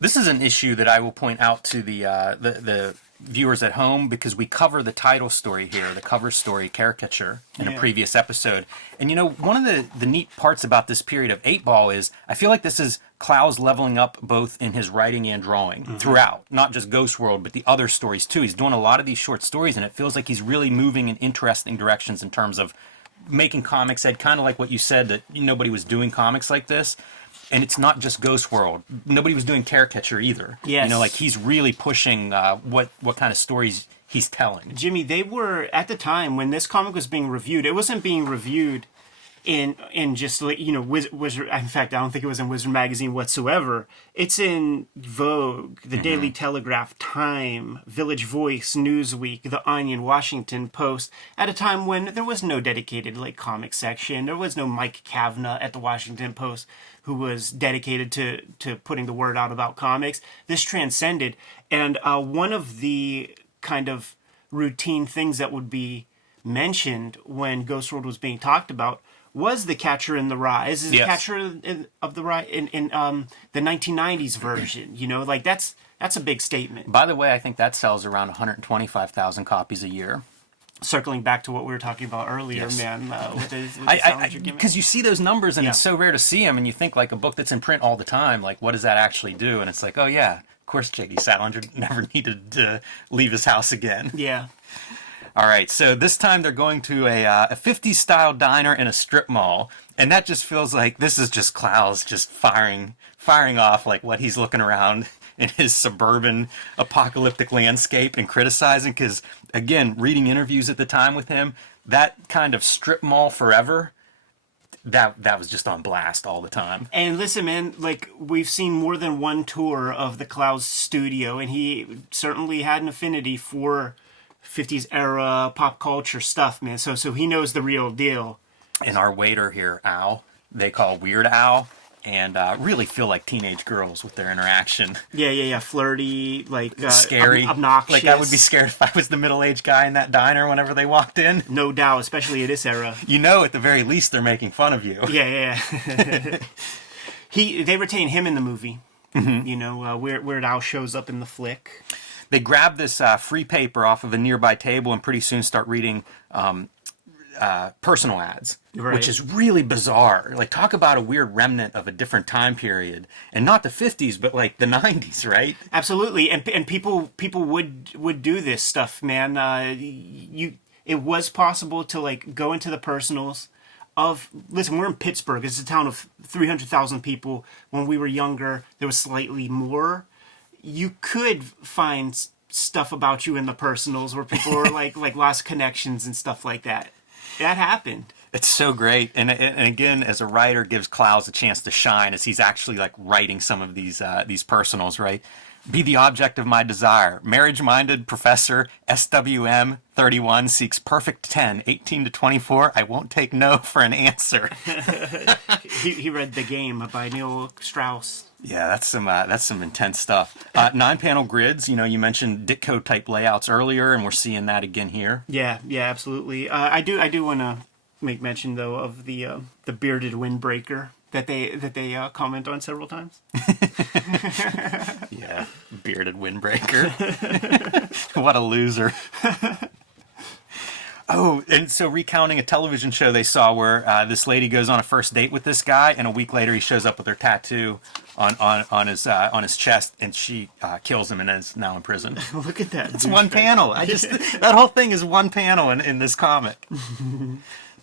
This is an issue that I will point out to the viewers at home, because we cover the title story here, the cover story caricature, in a previous episode. And you know, one of the neat parts about this period of Eightball is I feel like this is Clowes leveling up both in his writing and drawing throughout, not just Ghost World, but the other stories too. He's doing a lot of these short stories, and it feels like he's really moving in interesting directions in terms of making comics, Ed, kind of like what you said, that nobody was doing comics like this. And it's not just Ghost World. Nobody was doing caricature either. Yes. You know, like he's really pushing what kind of stories he's telling. Jimmy, they were, at the time when this comic was being reviewed, it wasn't being reviewed in just, you know, Wizard. In fact, I don't think it was in Wizard Magazine whatsoever. It's in Vogue, the Daily Telegraph, Time, Village Voice, Newsweek, The Onion, Washington Post, at a time when there was no dedicated like comic section. There was no Mike Kavanagh at the Washington Post who was dedicated to putting the word out about comics. This transcended, and one of the kind of routine things that would be mentioned when Ghost World was being talked about was the Catcher in the Rye. Is the Catcher of the Rye in the 1990s version? You know, like that's a big statement. By the way, I think that sells around 125,000 copies a year. Circling back to what we were talking about earlier, man, with the Salinger gimmick. Because you see those numbers and it's so rare to see them, and you think like a book that's in print all the time, like what does that actually do? And it's like, oh yeah, of course J.D. Salinger never needed to leave his house again. Yeah. All right, so this time they're going to a 50s style diner in a strip mall, and that just feels like this is just Clowes just firing off like what he's looking around in his suburban apocalyptic landscape and criticizing, because again, reading interviews at the time with him, that kind of strip mall forever, that was just on blast all the time. And listen, man, like we've seen more than one tour of the Clowes studio, and he certainly had an affinity for 50s era pop culture stuff, man. So he knows the real deal. And our waiter here, Al, they call Weird Al, and really feel like teenage girls with their interaction. Yeah. Flirty, like scary, obnoxious. Like I would be scared if I was the middle-aged guy in that diner whenever they walked in. No doubt, especially at this era. You know, at the very least, they're making fun of you. Yeah. They retain him in the movie. You know, Weird Al shows up in the flick. They grab this free paper off of a nearby table and pretty soon start reading personal ads, which is really bizarre. Like, talk about a weird remnant of a different time period, and not the 50s, but like the 90s, right? Absolutely, and people would do this stuff, man. It was possible to like go into the personals of, listen, we're in Pittsburgh. It's a town of 300,000 people. When we were younger, there was slightly more. You could find stuff about you in the personals where people were like lost connections and stuff like that. That happened. It's so great, and again, as a writer, gives Clowes a chance to shine as he's actually like writing some of these personals, right? Be the object of my desire. Marriage-minded professor SWM 31 seeks perfect 10, 18 to 24. I won't take no for an answer. He read The Game by Neil Strauss. Yeah, that's some intense stuff. 9-panel grids. You know, you mentioned Ditko type layouts earlier, and we're seeing that again here. Yeah, absolutely. I do want to make mention though of the bearded windbreaker that they comment on several times. Yeah, bearded windbreaker. What a loser. Oh, and so recounting a television show they saw where this lady goes on a first date with this guy, and a week later he shows up with her tattoo on his chest, and she kills him and is now in prison. Look at that. It's one panel. That whole thing is one panel in this comic.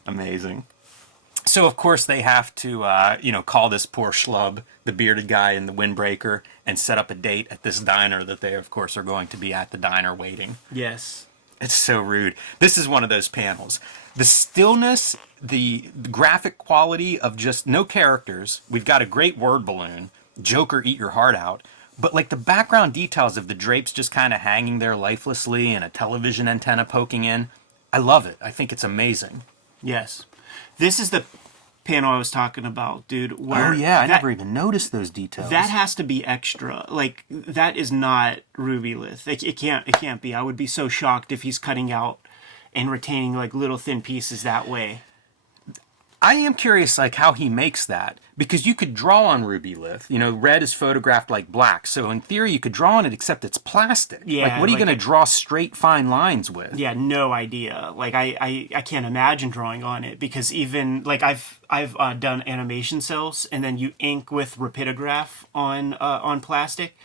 Amazing. So of course they have to call this poor schlub, the bearded guy in the windbreaker, and set up a date at this diner that they of course are going to be at the diner waiting. Yes. It's so rude. This is one of those panels. The stillness, the graphic quality of just no characters. We've got a great word balloon. Joker, eat your heart out. But like the background details of the drapes just kind of hanging there lifelessly and a television antenna poking in. I love it. I think it's amazing. Yes. This is the panel I was talking about, dude. Where oh yeah, I never even noticed those details. That has to be extra. Like, that is not Ruby Lith. It can't be. I would be so shocked if he's cutting out and retaining like little thin pieces that way. I am curious, like, how he makes that. Because you could draw on Ruby Lith. You know, red is photographed like black. So in theory, you could draw on it, except it's plastic. Yeah. Like, what are you going to draw straight, fine lines with? Yeah, no idea. Like, I can't imagine drawing on it. Because even, like, I've done animation cells, and then you ink with rapidograph on plastic.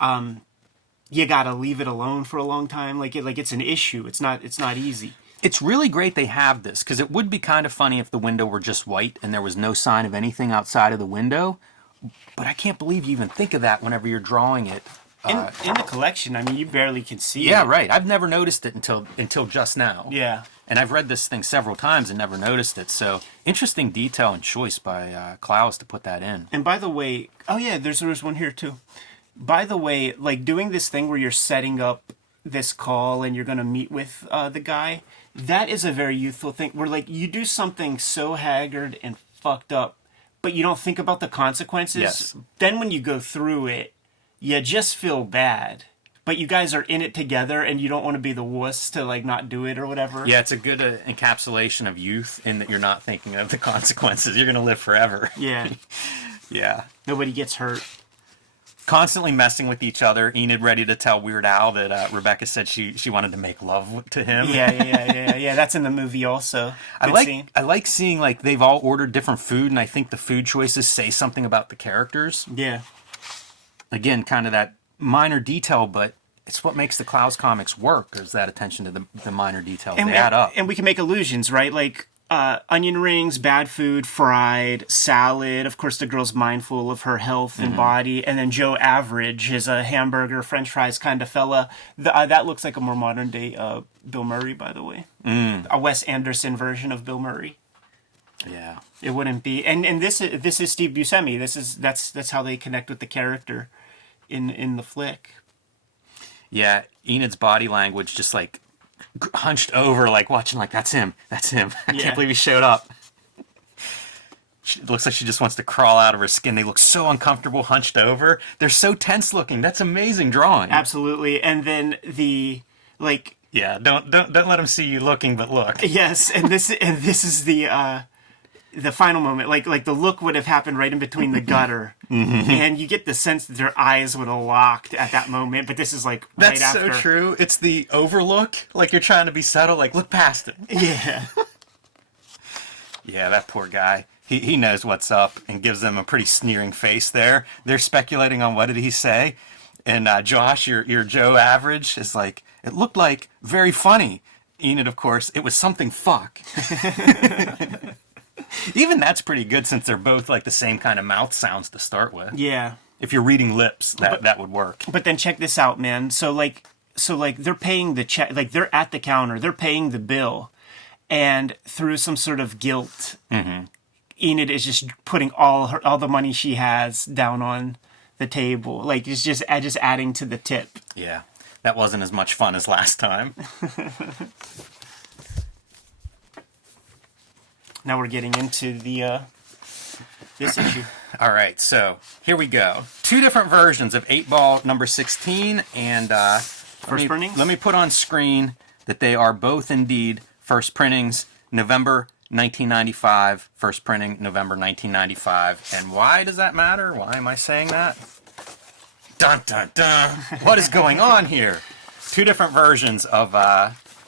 You got to leave it alone for a long time. Like, it's an issue. It's not easy. It's really great they have this, because it would be kind of funny if the window were just white and there was no sign of anything outside of the window. But I can't believe you even think of that whenever you're drawing it. In the collection, I mean, you barely can see it. Yeah, right. I've never noticed it until just now. Yeah. And I've read this thing several times and never noticed it. So interesting detail and choice by Clowes to put that in. And by the way, oh yeah, there's one here too. By the way, like doing this thing where you're setting up this call and you're going to meet with the guy, that is a very youthful thing where like you do something so haggard and fucked up, but you don't think about the consequences. Yes. Then when you go through it, you just feel bad. But you guys are in it together and you don't want to be the wuss to like not do it or whatever. Yeah, it's a good encapsulation of youth in that you're not thinking of the consequences. You're going to live forever. Yeah. Yeah. Nobody gets hurt. Constantly messing with each other. Enid ready to tell Weird Al that Rebecca said she wanted to make love to him. Yeah. That's in the movie also. Good I like seeing like they've all ordered different food, and I think the food choices say something about the characters. Yeah. Again, kind of that minor detail, but it's what makes the Clowes comics work, is that attention to the minor details. They add up. And we can make allusions, right? Like onion rings, bad food, fried, salad. Of course, the girl's mindful of her health and body. And then Joe Average is a hamburger, french fries kind of fella. That looks like a more modern day Bill Murray, by the way. A Wes Anderson version of Bill Murray. Yeah. It wouldn't be. And this is Steve Buscemi. That's how they connect with the character in the flick. Yeah, Enid's body language just like hunched over, like watching, like that's him. I can't believe he showed up. It looks like she just wants to crawl out of her skin. They look so uncomfortable, hunched over. They're so tense looking. That's amazing drawing. Absolutely. And then yeah, don't let them see you looking, but look. Yes, and this is the final moment. Like the look would have happened right in between the gutter, and you get the sense that their eyes would have locked at that moment. But this is like right after. That's so true. It's the overlook, like you're trying to be subtle, like look past it. Yeah. Yeah, that poor guy. He knows what's up and gives them a pretty sneering face there. They're speculating on what did he say, and Josh, your Joe Average, is like, it looked like very funny. Enid, of course, it was something fuck. Even that's pretty good since they're both like the same kind of mouth sounds to start with. Yeah. If you're reading lips, that would work. But then check this out, man. So they're paying the check, like they're at the counter, they're paying the bill. and through some sort of guilt, Enid is just putting all the money she has down on the table. Like, it's just adding to the tip. Yeah, that wasn't as much fun as last time. Now we're getting into the this issue. All right, so here we go. 2 different versions of 8-Ball number 16, and First printings? Let me put on screen that they are both indeed first printings, November 1995, first printing, November 1995. And why does that matter? Why am I saying that? Dun, dun, dun. What is going on here? 2 different versions of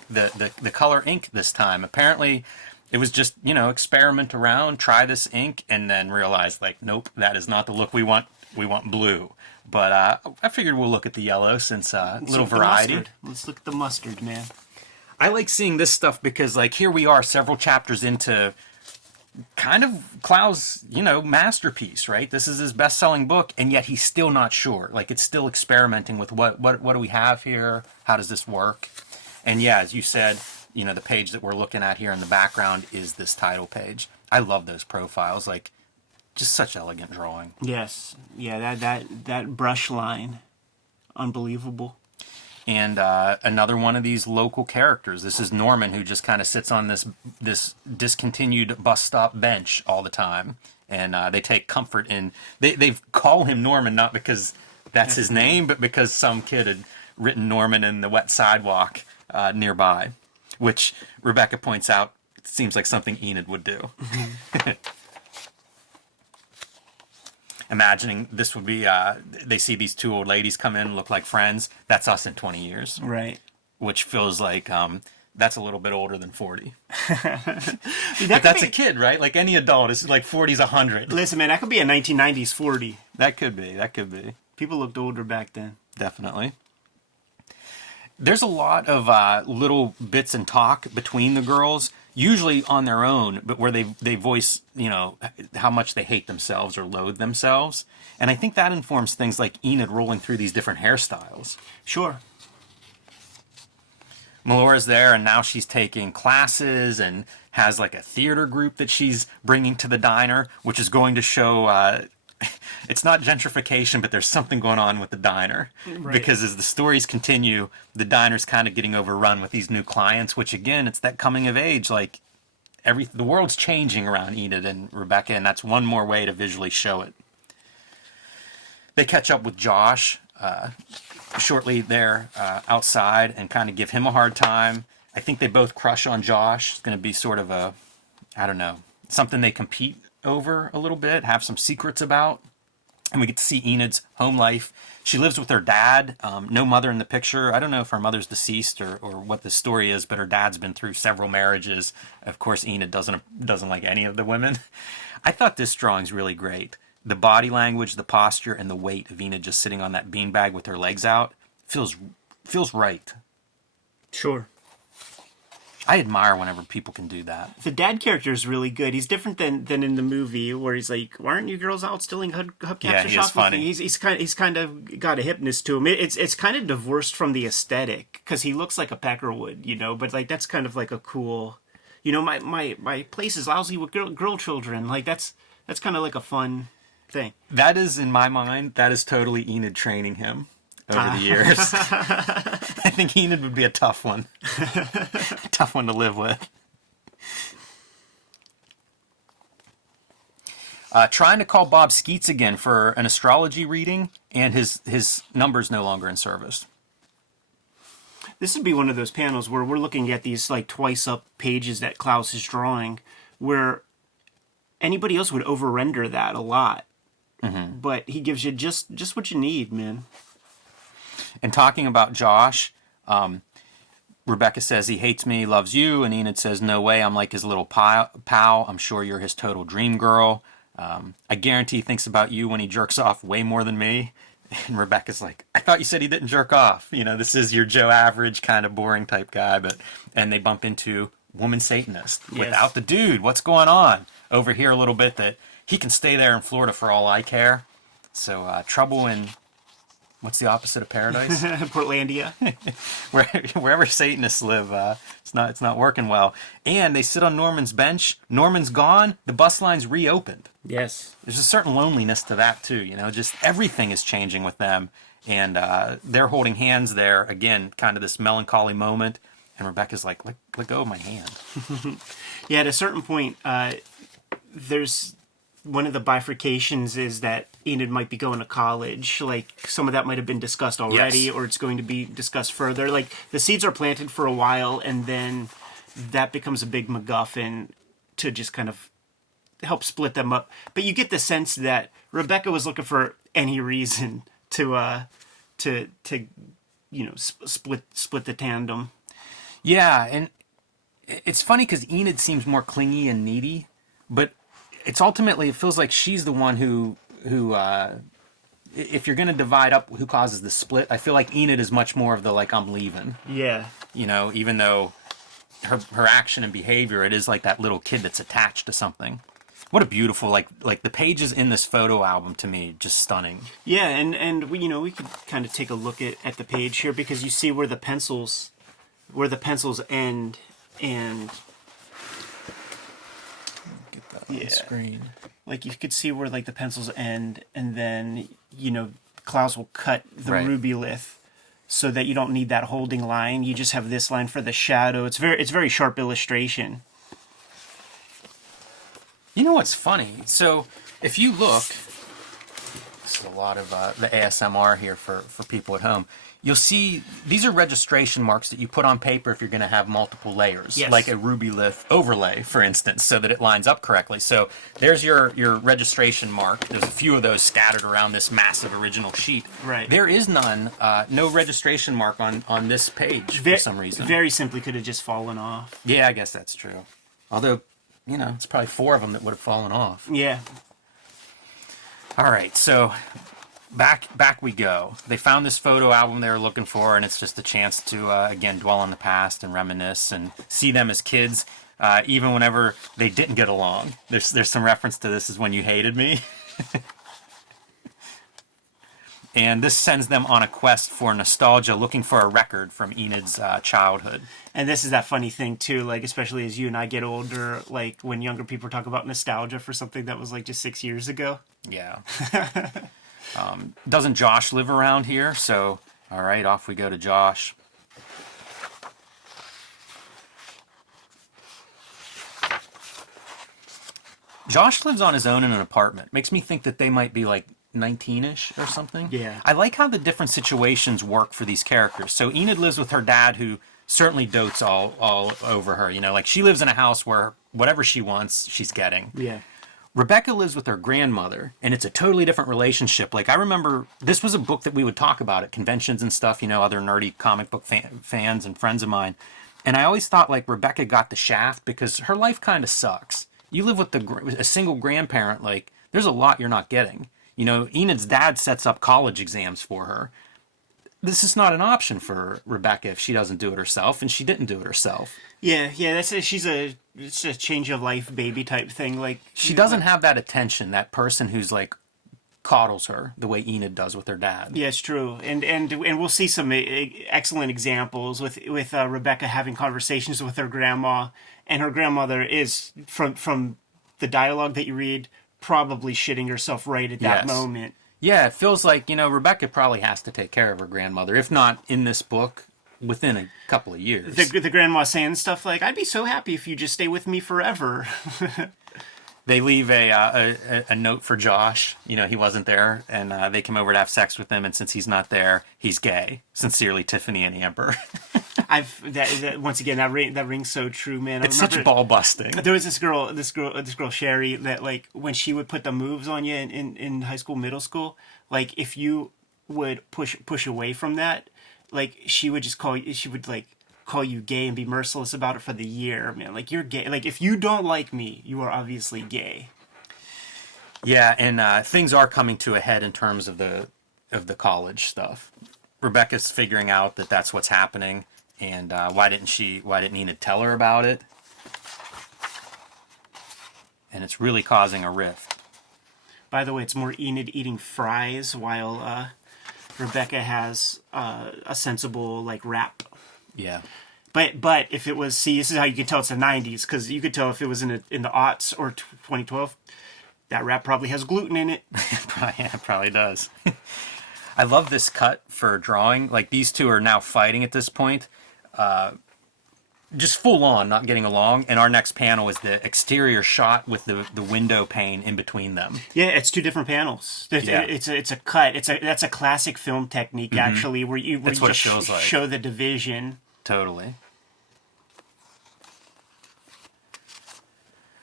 the color ink this time. Apparently, it was just, experiment around, try this ink, and then realize, like, nope, that is not the look we want. We want blue. But I figured we'll look at the yellow since a little variety. Let's look at the mustard, man. I like seeing this stuff because, like, here we are several chapters into kind of Clowes', masterpiece, right? This is his best-selling book, and yet he's still not sure. Like, it's still experimenting with what do we have here? How does this work? And yeah, as you said, the page that we're looking at here in the background is this title page. I love those profiles. Like, just such elegant drawing. Yes. Yeah, that brush line. Unbelievable. And another one of these local characters. This is Norman, who just kind of sits on this discontinued bus stop bench all the time. And they take comfort in... They call him Norman not because that's his name, but because some kid had written Norman in the wet sidewalk nearby. Which Rebecca points out seems like something Enid would do. Imagining this would be, they see these 2 old ladies come in, look like friends. That's us in 20 years. Right. Which feels like that's a little bit older than 40. But that's a kid, right? Like any adult, it's like 40's 100. Listen, man, that could be a 1990s 40. That could be. People looked older back then. Definitely. There's a lot of little bits and talk between the girls, usually on their own, but where they voice, how much they hate themselves or loathe themselves. And I think that informs things like Enid rolling through these different hairstyles. Sure. Melora's there, and now she's taking classes and has like a theater group that she's bringing to the diner, which is going to show... it's not gentrification, but there's something going on with the diner. Right. Because as the stories continue, the diner's kind of getting overrun with these new clients, which again, it's that coming of age. Like, the world's changing around Enid and Rebecca, and that's one more way to visually show it. They catch up with Josh shortly there outside and kind of give him a hard time. I think they both crush on Josh. It's going to be sort of something they compete over a little bit, have some secrets about. And we get to see Enid's home life. She lives with her dad, no mother in the picture. I don't know if her mother's deceased or what the story is, but her dad's been through several marriages. Of course, Enid doesn't like any of the women. I thought this drawing's really great. The body language, the posture, and the weight of Enid just sitting on that beanbag with her legs out feels right. Sure. I admire whenever people can do that. The dad character is really good. He's different than in the movie where he's like, "Why aren't you girls out stealing hubcapture yeah, he shots?" is funny. He's kind of got a hipness to him. It's kind of divorced from the aesthetic because he looks like a Peckerwood, but like that's kind of like a cool, my place is lousy with girl children. Like that's kind of like a fun thing. That is, in my mind, that is totally Enid training him over the years. I think Enid would be a tough one. A tough one to live with. Trying to call Bob Skeets again for an astrology reading, and his number's no longer in service. This would be one of those panels where we're looking at these like twice up pages that Clowes is drawing, where anybody else would over-render that a lot. Mm-hmm. But he gives you just what you need, man. And talking about Josh, Rebecca says he hates me, loves you, and Enid says, no way, I'm like his little pal. I'm sure you're his total dream girl. I guarantee he thinks about you when he jerks off way more than me. And Rebecca's like, I thought you said he didn't jerk off. This is your Joe Average kind of boring type guy. And they bump into Woman Satanist. Yes. Without the dude, what's going on? Overhear a little bit that he can stay there in Florida for all I care. So trouble in What's the opposite of paradise? Portlandia. Wherever Satanists live, it's not working well. And they sit on Norman's bench. Norman's gone. The bus line's reopened. Yes. There's a certain loneliness to that too. Just everything is changing with them, and they're holding hands there again. Kind of this melancholy moment, and Rebecca's like, "Let go of my hand." Yeah. At a certain point, there's one of the bifurcations is that Enid might be going to college. Like, some of that might have been discussed already, Yes. or it's going to be discussed further. Like, the seeds are planted for a while, and then that becomes a big MacGuffin to just kind of help split them up. But you get the sense that Rebecca was looking for any reason to split the tandem. Yeah, and it's funny because Enid seems more clingy and needy, but it feels like she's the one who if you're going to divide up who causes the split, I feel like Enid is much more of the, like, I'm leaving. Yeah. Even though her action and behavior, it is like that little kid that's attached to something. What a beautiful, like the pages in this photo album, to me, just stunning. Yeah, and we could kind of take a look at the page here, because you see where the pencils end, and Get that on the screen. like, you could see where, like, the pencils end, and then Clowes will cut the Right. ruby lith so that you don't need that holding line. You just have this line for the shadow. It's very sharp illustration. You know what's funny? So if you look, this is a lot of the ASMR here for people at home. You'll see these are registration marks that you put on paper if you're going to have multiple layers, Yes. like a ruby lith overlay, for instance, so that it lines up correctly. So there's your registration mark. There's a few of those scattered around this massive original sheet. Right. There is no registration mark on this page for some reason. Very simply could have just fallen off. Yeah, I guess that's true. Although, it's probably 4 of them that would have fallen off. Yeah. All right, so back we go. They found this photo album they were looking for, and it's just a chance to, again, dwell on the past and reminisce and see them as kids, even whenever they didn't get along. There's some reference to this as when you hated me. And this sends them on a quest for nostalgia, looking for a record from Enid's childhood. And this is that funny thing, too, like, especially as you and I get older, like, when younger people talk about nostalgia for something that was, like, just 6 years ago. Yeah. Doesn't Josh live around here? So, all right, off we go to Josh. Josh lives on his own in an apartment. Makes me think that they might be like 19-ish or something. Yeah. I like how the different situations work for these characters. So Enid lives with her dad, who certainly dotes all over her. Like, she lives in a house where whatever she wants, she's getting. Yeah. Rebecca lives with her grandmother, and it's a totally different relationship. Like, I remember this was a book that we would talk about at conventions and stuff, other nerdy comic book fans and friends of mine. And I always thought, like, Rebecca got the shaft because her life kind of sucks. You live with a single grandparent, like, there's a lot you're not getting. Enid's dad sets up college exams for her. This is not an option for Rebecca if she doesn't do it herself, and she didn't do it herself. Yeah, it's a change of life baby type thing. Like, She doesn't have that attention, that person who's, like, coddles her the way Enid does with her dad. Yeah, it's true, and we'll see some excellent examples with Rebecca having conversations with her grandma, and her grandmother is from the dialogue that you read probably shitting herself right at that moment. Yeah, it feels like Rebecca probably has to take care of her grandmother, if not in this book, within a couple of years. The grandma saying stuff like, "I'd be so happy if you just stay with me forever." They leave a note for Josh. He wasn't there, and they come over to have sex with him. And since he's not there, he's gay. Sincerely, Tiffany and Amber. Once again, that rings so true, man. It's such ball busting. There was this girl Sherry, that, like, when she would put the moves on you in high school, middle school, like, if you would push away from that, like, she would call you gay and be merciless about it for the year, man. Like, you're gay. Like, if you don't like me, you are obviously gay. Yeah, and things are coming to a head in terms of the college stuff. Rebecca's figuring out that that's what's happening, and why didn't Enid tell her about it? And it's really causing a rift. By the way, it's more Enid eating fries while Rebecca has a sensible like rap. Yeah. But if it was, see, this is how you can tell it's the 90s, because you could tell if it was in the aughts or 2012, that rap probably has gluten in it. Yeah, it probably does. I love this cut for drawing. Like, these two are now fighting at this point. Just full on, not getting along. And our next panel is the exterior shot with the window pane in between them. Yeah, it's two different panels. Yeah. It's a cut. That's a classic film technique, actually, where you That's what it just feels like. show the division. Totally.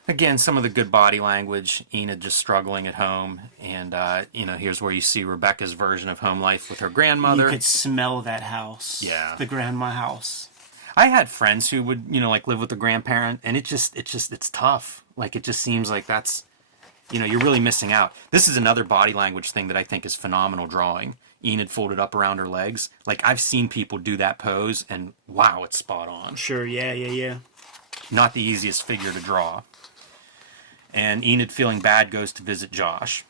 Again, some of the good body language. Enid just struggling at home. And, here's where you see Rebecca's version of home life with her grandmother. You could smell that house. Yeah. The grandma house. I had friends who would, live with a grandparent, and it's tough. Like, it just seems like that's, you're really missing out. This is another body language thing that I think is phenomenal drawing. Enid folded up around her legs. Like, I've seen people do that pose, and wow, it's spot on. Sure, yeah. Not the easiest figure to draw. And Enid, feeling bad, goes to visit Josh.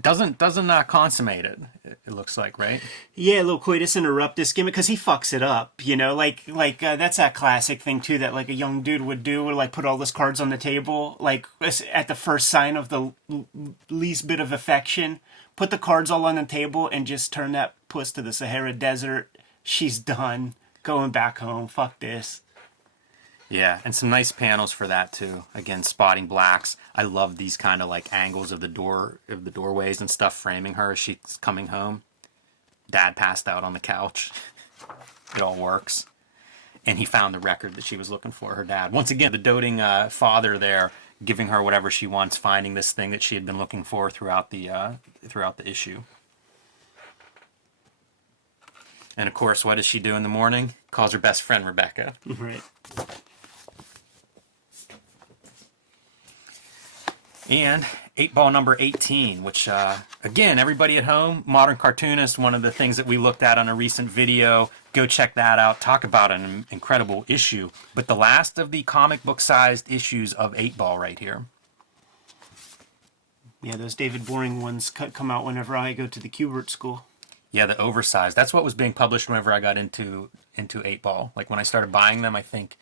Doesn't consummate it. It looks like, right? Yeah, a little coitus interruptus gimmick, because he fucks it up, that's that classic thing too that like a young dude would do, or like put all his cards on the table, like at the first sign of the least bit of affection, put the cards all on the table and just turn that puss to the Sahara Desert. She's done, going back home. Fuck this. Yeah, and some nice panels for that too. Again, spotting blacks. I love these kind of like angles of the doorways and stuff, framing her as she's coming home. Dad passed out on the couch. It all works. And he found the record that she was looking for, her dad. Once again, the doting father there, giving her whatever she wants, finding this thing that she had been looking for throughout the issue. And of course, what does she do in the morning? Calls her best friend Rebecca. Right. And 8-ball number 18, which, again, everybody at home, Modern Cartoonist, one of the things that we looked at on a recent video. Go check that out. Talk about an incredible issue. But the last of the comic book-sized issues of 8-ball right here. Yeah, those David Boring ones come out whenever I go to the Kubert school. Yeah, the oversized. That's what was being published whenever I got into 8-ball. Like, when I started buying them, I think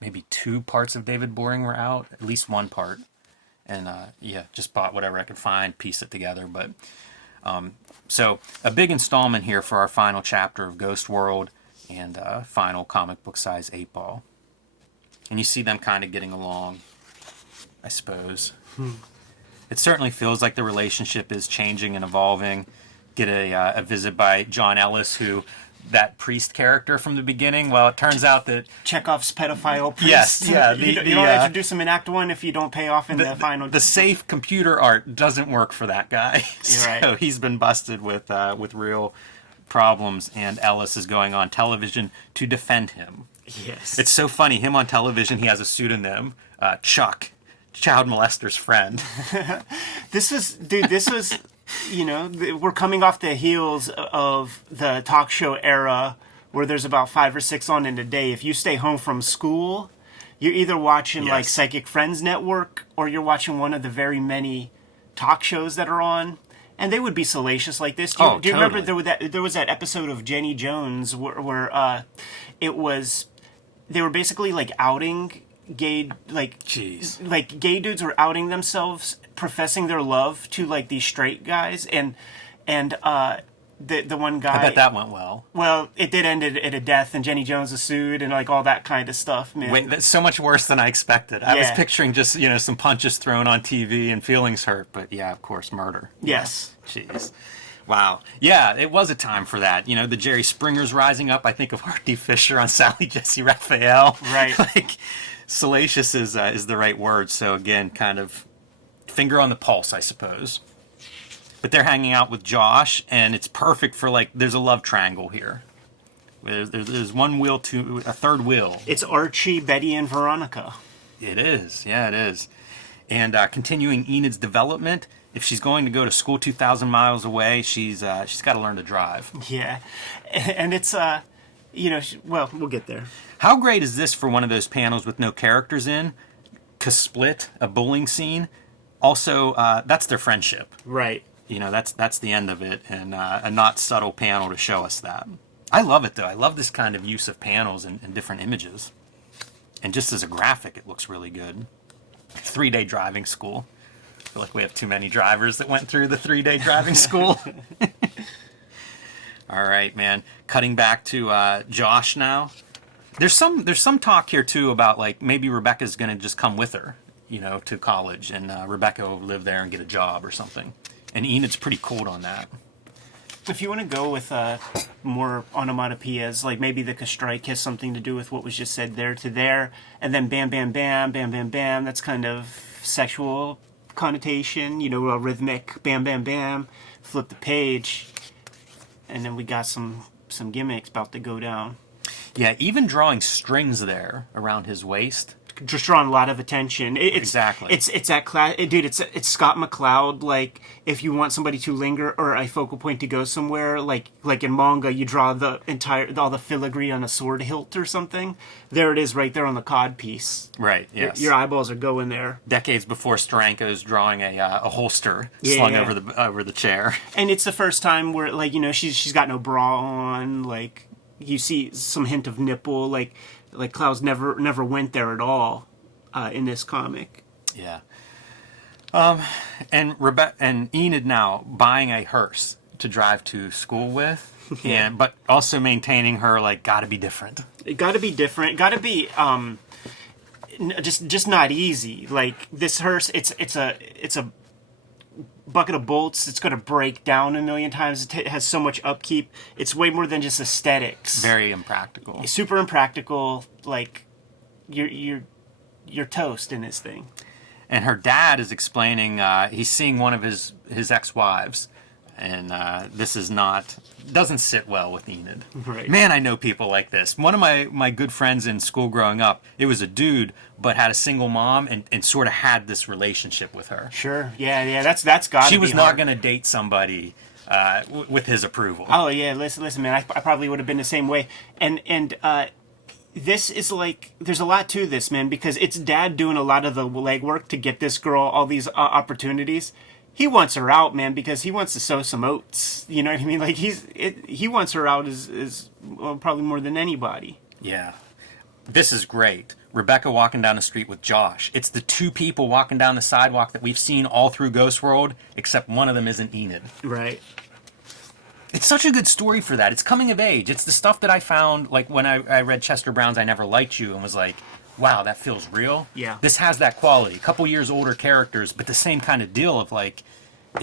maybe 2 parts of David Boring were out. At least 1 part. And, just bought whatever I could find, piece it together. But so a big installment here for our final chapter of Ghost World and final comic book size 8-ball. And you see them kind of getting along, I suppose. It certainly feels like the relationship is changing and evolving. Get a visit by John Ellis, who... that priest character from the beginning. Well, it turns out that Chekhov's pedophile priest. Yes, yeah. You don't introduce him in Act 1 if you don't pay off in the final. The safe computer art doesn't work for that guy. You're right. So he's been busted with real problems, and Ellis is going on television to defend him. Yes. It's so funny. Him on television, he has a pseudonym, Chuck, child molester's friend. This was. We're coming off the heels of the talk show era where there's about 5 or 6 on in a day. If you stay home from school, you're either watching like Psychic Friends Network or you're watching one of the very many talk shows that are on. And they would be salacious like this. Do you remember there was that episode of Jenny Jones where it was, they were basically like outing gay, like gay dudes were outing themselves, professing their love to like these straight guys, and the one guy. I bet that went well. Well, it did end at a death, and Jenny Jones was sued, and like all that kind of stuff, man. Wait, that's so much worse than I expected. I was picturing just some punches thrown on TV and feelings hurt, but yeah, of course, murder. Yes. Jeez. Wow. Yeah, it was a time for that. The Jerry Springer's rising up. I think of Art D. Fisher on Sally Jesse Raphael. Right. Like, salacious is the right word. So again, kind of finger on the pulse, I suppose. But they're hanging out with Josh, and it's perfect for, like, there's a love triangle here. There's one wheel to a third wheel. It's Archie, Betty, and Veronica. It is. Yeah, it is. And continuing Enid's development, if she's going to go to school 2,000 miles away, she's got to learn to drive. Yeah. And it's, we'll get there. How great is this for one of those panels with no characters in? Split, a bowling scene. Also, that's their friendship. Right. that's the end of it, and a not subtle panel to show us that. I love it though. I love this kind of use of panels and different images, and just as a graphic, it looks really good. 3-day driving school. I feel like we have too many drivers that went through the 3-day driving school. All right, man. Cutting back to Josh now. There's some talk here too about like maybe Rebecca's gonna just come with her, to college, and Rebecca will live there and get a job or something. And Enid's pretty cold on that. If you want to go with more onomatopoeias, like maybe the strike has something to do with what was just said there to there, and then bam, bam, bam, bam, bam, bam, that's kind of sexual connotation, a rhythmic bam, bam, bam, flip the page, and then we got some gimmicks about to go down. Yeah, even drawing strings there around his waist. Just drawing a lot of attention. Exactly. It's that class, dude. It's Scott McCloud. Like if you want somebody to linger or a focal point to go somewhere, like in manga, you draw all the filigree on a sword hilt or something. There it is, right there on the cod piece. Right. Yes. Your eyeballs are going there. Decades before Steranko's drawing a holster slung over the chair. And it's the first time where she's got no bra on. Like you see some hint of nipple. Like Clowes never went there at all in this comic. Yeah. And Enid now buying a hearse to drive to school with, but also maintaining her gotta be different. It gotta be different. Gotta be just not easy. Like this hearse, it's a bucket of bolts. It's gonna break down a million times. It has so much upkeep. It's way more than just aesthetics. Very impractical. Super impractical. Like you're toast in this thing. And her dad is explaining he's seeing one of his ex-wives, and this doesn't sit well with Enid. Right. Man, I know people like this. One of my good friends in school growing up, it was a dude, but had a single mom and sort of had this relationship with her. Sure. Yeah. That's got to be She was hard. not going to date somebody with his approval. Oh yeah, listen, man. I probably would have been the same way. And this is there's a lot to this, man, because it's dad doing a lot of the legwork to get this girl all these opportunities. He wants her out, man, because he wants to sow some oats. You know what I mean? Like he wants her out as probably more than anybody. Yeah. This is great. Rebecca walking down the street with Josh. It's the two people walking down the sidewalk that we've seen all through Ghost World, except one of them isn't Enid. Right. It's such a good story for that. It's coming of age. It's the stuff that I found, when I read Chester Brown's I Never Liked You and was like, wow, that feels real. Yeah. This has that quality. A couple years older characters, but the same kind of deal of it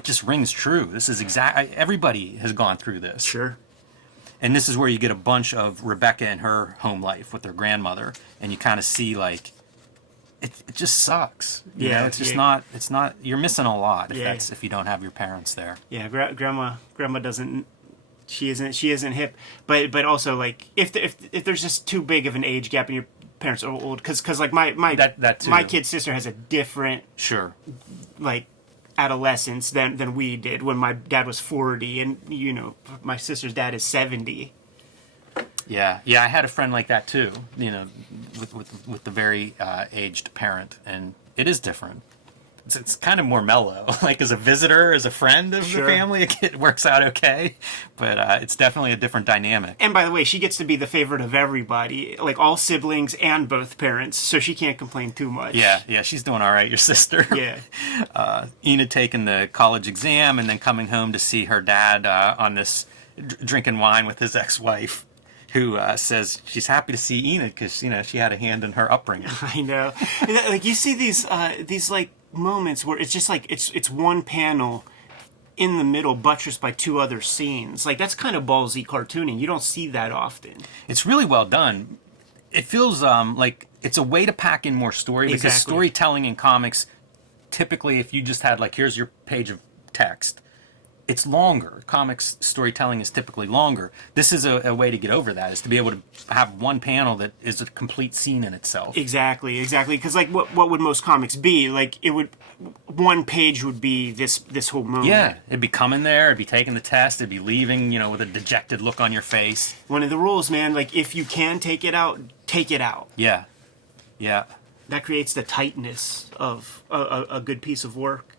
just rings true. This is everybody has gone through this. Sure. And this is where you get a bunch of Rebecca and her home life with their grandmother, and you kind of see it just sucks. It's just not. It's not. You're missing a lot if you don't have your parents there. Yeah, grandma doesn't. She isn't hip, but also if there's just too big of an age gap and your parents are old, because my kid's sister has a different adolescence than we did when my dad was 40, and my sister's dad is 70. Yeah, I had a friend like that too. With the very aged parent, and it is different. It's kind of more mellow. As a visitor, as a friend of the family, it works out okay. But it's definitely a different dynamic. And by the way, she gets to be the favorite of everybody, all siblings and both parents, so she can't complain too much. Yeah, she's doing all right, your sister. Yeah. Enid taking the college exam and then coming home to see her dad on this drinking wine with his ex-wife, who says she's happy to see Enid because she had a hand in her upbringing. I know. You see these moments where it's just it's one panel in the middle buttressed by two other scenes. That's kind of ballsy cartooning. You don't see that often. It's really well done. It feels like it's a way to pack in more story, because storytelling in comics, typically if you just had here's your page of text, it's longer. Comics storytelling is typically longer. This is a way to get over that, is to be able to have one panel that is a complete scene in itself. Exactly. Because what would most comics be? One page would be this whole moment. Yeah, it'd be coming there, it'd be taking the test, it'd be leaving, with a dejected look on your face. One of the rules, man, if you can take it out, take it out. Yeah. That creates the tightness of a good piece of work.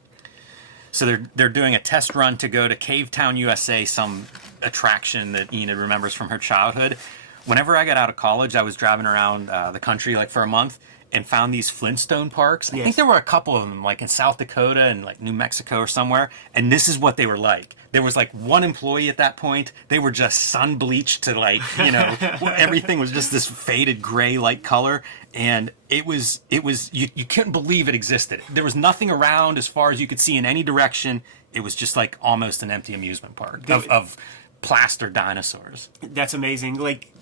So they're doing a test run to go to Cave Town, USA, some attraction that Enid remembers from her childhood. Whenever I got out of college, I was driving around the country like for a month and found these Flintstone parks. I think there were a couple of them like in South Dakota and like New Mexico or somewhere. And this is what they were like. There was like one employee at that point. They were just sun bleached to like, you know, everything was just this faded gray light color. And it was you couldn't believe it existed. There was nothing around as far as you could see in any direction. It was just like almost an empty amusement park of plaster dinosaurs. That's amazing. Like,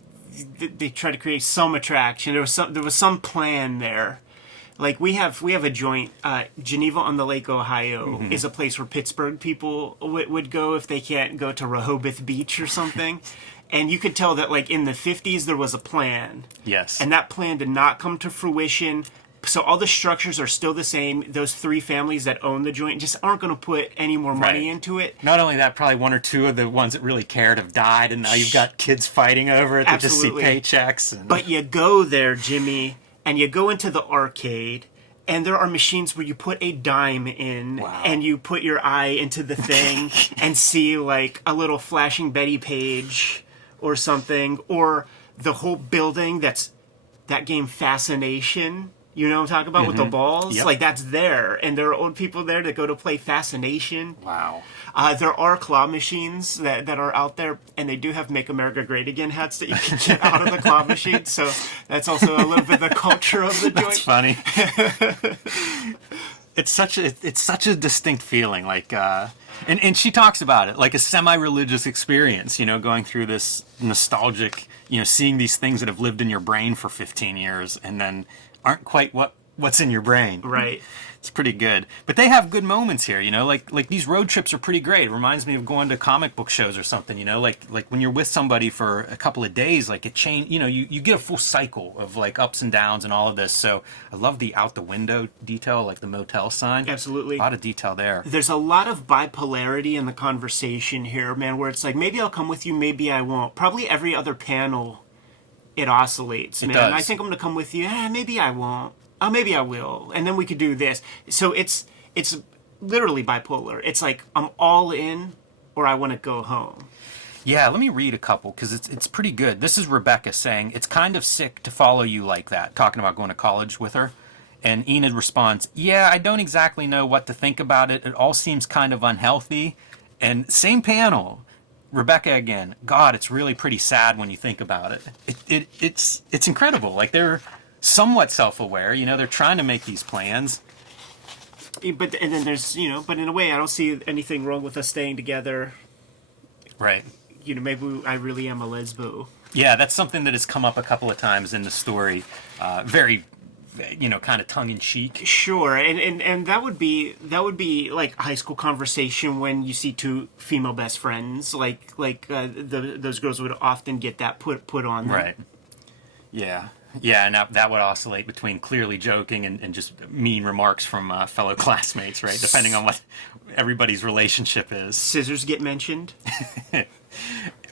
they try to create some attraction. There was some plan there. Like we have a joint, Geneva on the Lake, Ohio, is a place where Pittsburgh people would go if they can't go to Rehoboth Beach or something. And you could tell that like in the 50s there was a plan. Yes. And that plan did not come to fruition. So all the structures are still the same. Those three families that own the joint just aren't going to put any more money into it. Not only that, probably one or two of the ones that really cared have died, and now you've got kids fighting over it. They just see paychecks. And... But you go there, Jimmy, and you go into the arcade, and there are machines where you put a dime in, and you put your eye into the thing and see like a little flashing Betty Page or something, or the whole building that's that game Fascination. You know what I'm talking about with the balls? Yep. Like, that's there. And there are old people there that go to play Fascination. Wow. There are claw machines that are out there, and they do have Make America Great Again hats that you can get out of the claw machine. So that's also a little bit of the culture of the joint. That's funny. It's such a distinct feeling. Like, and she talks about it like a semi-religious experience, you know, going through this nostalgic, you know, seeing these things that have lived in your brain for 15 years and then aren't quite what's in your brain. Right. It's pretty good. But they have good moments here, you know, like these road trips are pretty great. It reminds me of going to comic book shows or something, you know, like when you're with somebody for a couple of days, like it change, you know, you get a full cycle of like ups and downs and all of this. So I love the out the window detail, like the motel sign. Absolutely. A lot of detail there. There's a lot of bipolarity in the conversation here, man, where it's like, maybe I'll come with you, maybe I won't. Probably every other panel, it oscillates, man. Does. I think I'm going to come with you. Maybe I won't. Oh, maybe I will. And then we could do this. So it's literally bipolar. It's like, I'm all in or I want to go home. Yeah, let me read a couple because it's pretty good. This is Rebecca saying, it's kind of sick to follow you like that, talking about going to college with her. And Enid responds, yeah, I don't exactly know what to think about it. It all seems kind of unhealthy. And same panel. Rebecca again, God, it's really pretty sad when you think about it. It's incredible. Like, they're somewhat self-aware, you know, they're trying to make these plans. But and then there's, you know, but in a way I don't see anything wrong with us staying together. Right. You know, maybe I really am a lesbo. Yeah, that's something that has come up a couple of times in the story. Very, you know, kind of tongue-in-cheek. Sure, and that would be like a high school conversation when you see two female best friends. Those girls would often get that put on them. Right. Yeah. Yeah, and that would oscillate between clearly joking and just mean remarks from fellow classmates, right? Depending on what everybody's relationship is. Scissors get mentioned.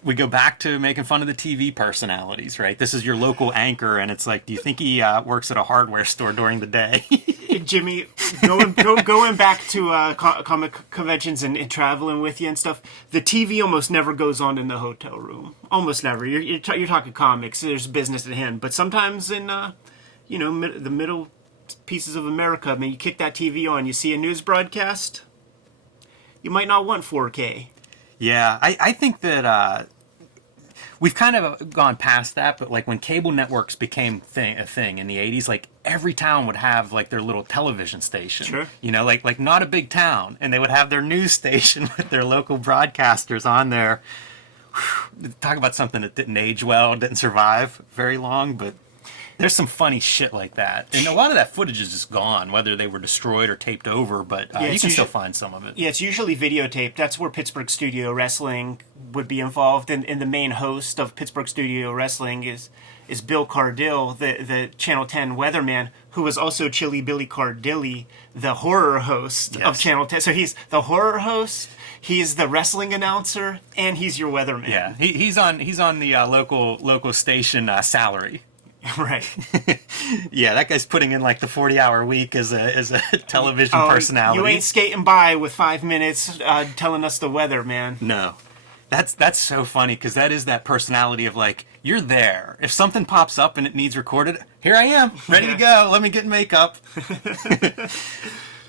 We go back to making fun of the TV personalities, right? This is your local anchor, and it's like, do you think he works at a hardware store during the day? Jimmy, going back to comic conventions and traveling with you and stuff, the TV almost never goes on in the hotel room. Almost never. You're talking comics. There's business at hand, but sometimes in the middle pieces of America, I mean, you kick that TV on, you see a news broadcast, you might not want 4K. Yeah, I think that we've kind of gone past that, but like when cable networks became a thing in the 80s, like every town would have like their little television station. Sure. You know, like not a big town, and they would have their news station with their local broadcasters on there. Talk about something that didn't age well, didn't survive very long, but there's some funny shit like that. And a lot of that footage is just gone, whether they were destroyed or taped over, but you can still find some of it. Yeah, it's usually videotaped. That's where Pittsburgh Studio Wrestling would be involved. And the main host of Pittsburgh Studio Wrestling is Bill Cardill, the Channel 10 weatherman, who was also Chilly Billy Cardilli, the horror host of Channel 10. So he's the horror host, he's the wrestling announcer, and he's your weatherman. Yeah, he's on the local station salary. Right. Yeah, that guy's putting in like the 40-hour week as a television personality. You ain't skating by with 5 minutes telling us the weather, man. No. That's so funny because that is that personality of like, you're there. If something pops up and it needs recorded, here I am, ready to go. Let me get makeup.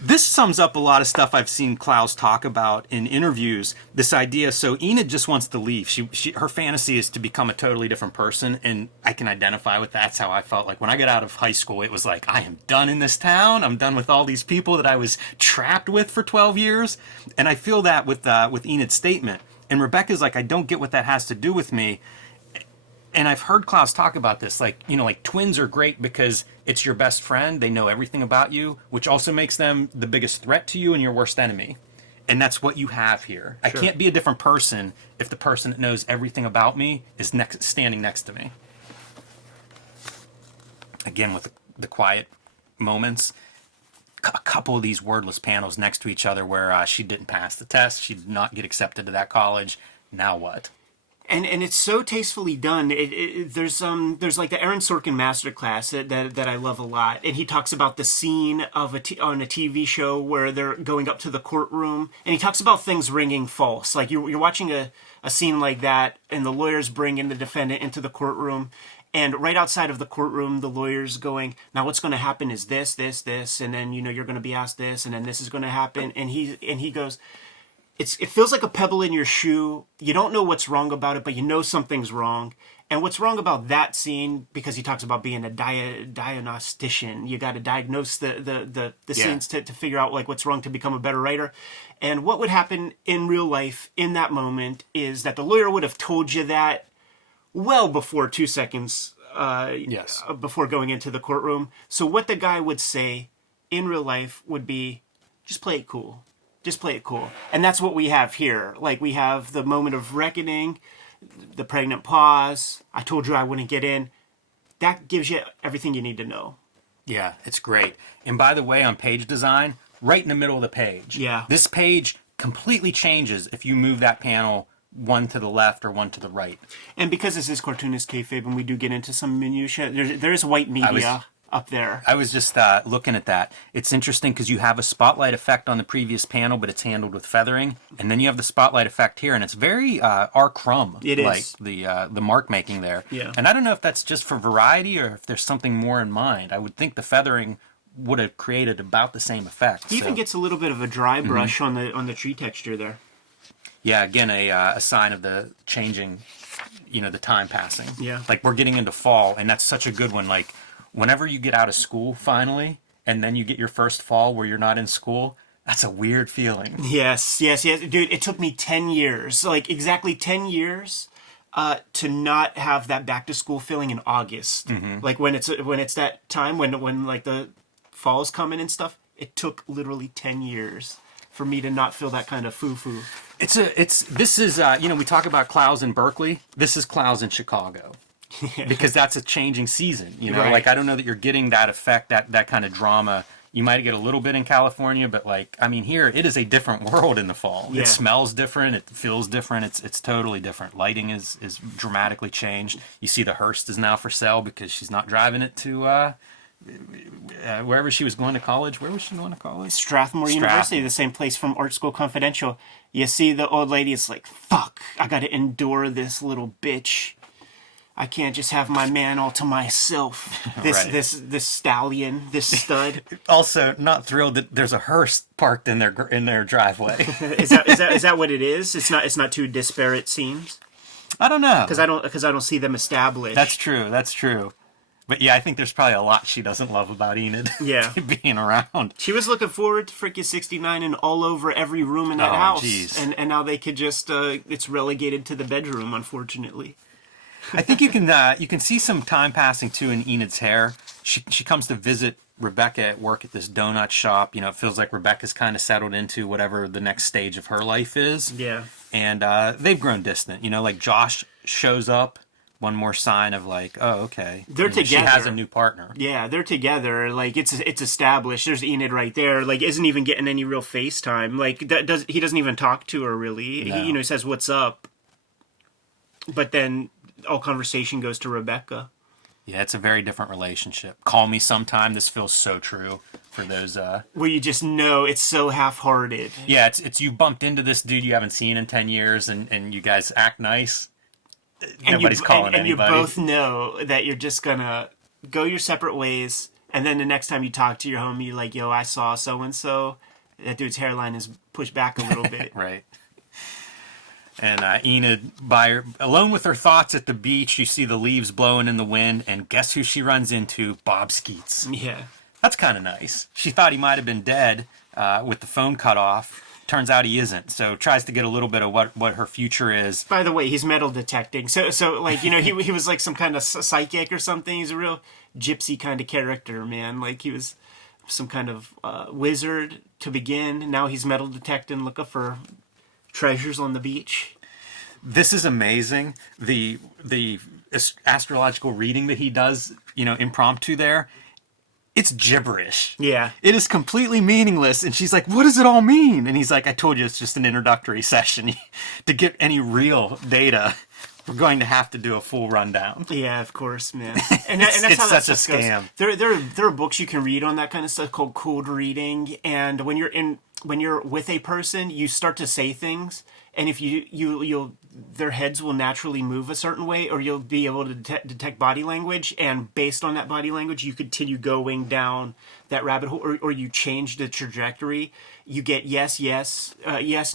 This sums up a lot of stuff I've seen Clowes talk about in interviews. This idea, so Enid just wants to leave. Her fantasy is to become a totally different person, and I can identify with that. That's how I felt like when I got out of high school. It was like, I am done in this town. I'm done with all these people that I was trapped with for 12 years. And I feel that with Enid's statement. And Rebecca's like, I don't get what that has to do with me. And I've heard Clowes talk about this, like, you know, like twins are great because it's your best friend. They know everything about you, which also makes them the biggest threat to you and your worst enemy. And that's what you have here. Sure. I can't be a different person if the person that knows everything about me is standing next to me. Again, with the quiet moments, a couple of these wordless panels next to each other where she didn't pass the test, she did not get accepted to that college. Now what? And it's so tastefully done. There's like the Aaron Sorkin masterclass that I love a lot, and he talks about the scene of on a TV show where they're going up to the courtroom, and he talks about things ringing false. Like you're watching a scene like that, and the lawyers bring in the defendant into the courtroom, and right outside of the courtroom, the lawyer's going, now what's going to happen is this, and then you're going to be asked this, and then this is going to happen, and he goes, it feels like a pebble in your shoe. You don't know what's wrong about it, but you know something's wrong. And what's wrong about that scene, because he talks about being a diagnostician, you got to diagnose the scenes to figure out like what's wrong to become a better writer. And what would happen in real life in that moment is that the lawyer would have told you that well before 2 seconds before going into the courtroom. So what the guy would say in real life would be, just play it cool. Just play it cool. And that's what we have here. Like, we have the moment of reckoning, the pregnant pause, I told you I wouldn't get in. That gives you everything you need to know. Yeah, it's great. And by the way, on page design, right in the middle of the page. Yeah. This page completely changes if you move that panel one to the left or one to the right. And because this is Cartoonist Kayfabe and we do get into some minutiae, there is white media up there. I was just looking at that. It's interesting because you have a spotlight effect on the previous panel, but it's handled with feathering. And then you have the spotlight effect here, and it's very R. Crumb. It is. Like the mark making there. Yeah. And I don't know if that's just for variety or if there's something more in mind. I would think the feathering would have created about the same effect. He even gets a little bit of a dry brush on the tree texture there. Yeah, again, a sign of the changing, the time passing. Yeah. Like, we're getting into fall, and that's such a good one. Like, whenever you get out of school, finally, and then you get your first fall where you're not in school, that's a weird feeling. Yes. Dude, it took me 10 years, like exactly 10 years, to not have that back-to-school feeling in August. Mm-hmm. Like, when it's that time, when like, the fall's coming and stuff, it took literally 10 years for me to not feel that kind of foo-foo. This is we talk about Clowes in Berkeley. This is Clowes in Chicago. Yeah. Because that's a changing season, Right. Like, I don't know that you're getting that effect, that kind of drama. You might get a little bit in California, but like, I mean, here it is a different world in the fall. Yeah. It smells different, it feels different, it's totally different. Lighting is dramatically changed. You see the Hearst is now for sale because she's not driving it to wherever she was going to college. Where was she going to college? Strathmore University, the same place from Art School Confidential. You see the old lady is like, fuck, I gotta endure this little bitch. I can't just have my man all to myself. This stallion, this stud. Also, not thrilled that there's a hearse parked in their driveway. Is that what it is? It's not two disparate scenes. I don't know, because I don't see them established. That's true. But yeah, I think there's probably a lot she doesn't love about Enid. Yeah. Being around. She was looking forward to freaking 69 and all over every room in that house. Geez. And now they could just it's relegated to the bedroom, unfortunately. I think you can see some time passing too in Enid's hair. She comes to visit Rebecca at work at this donut shop. It feels like Rebecca's kind of settled into whatever the next stage of her life is. Yeah. And they've grown distant. Like Josh shows up. One more sign of like, oh, okay. They're together. She has a new partner. Yeah, they're together. Like, it's established. There's Enid right there. Like, isn't even getting any real FaceTime. Like, he doesn't even talk to her really. No. He says, "What's up?" But then all conversation goes to Rebecca. Yeah, it's a very different relationship. Call Me Sometime. This feels so true for those. Where you just know it's so half-hearted. Yeah, it's you bumped into this dude you haven't seen in 10 years, and you guys act nice. Nobody's calling and anybody. you both know that you're just gonna go your separate ways, and then the next time you talk to your homie, you're like, yo, I saw so-and-so. That dude's hairline is pushed back a little bit. Right. And Enid, alone with her thoughts at the beach, you see the leaves blowing in the wind, and guess who she runs into? Bob Skeets. Yeah. That's kind of nice. She thought he might have been dead with the phone cut off. Turns out he isn't. So tries to get a little bit of what her future is. By the way, he's metal detecting. So like, you know, he was like some kind of psychic or something. He's a real gypsy kind of character, man. Like he was some kind of wizard to begin. Now he's metal detecting, looking for treasures on the beach. This is amazing. The astrological reading that he does, you know, impromptu there, it's gibberish. Yeah. It is completely meaningless. And she's like, what does it all mean? And he's like, I told you it's just an introductory session. To get any real data, we're going to have to do a full rundown. Yeah, of course, man. And that's it's how that such a stuff scam. goes. There are books you can read on that kind of stuff called cold reading. And when you're with a person, you start to say things, and if you'll their heads will naturally move a certain way, or you'll be able to detect body language, and based on that body language, you continue going down that rabbit hole, or you change the trajectory. You get yes,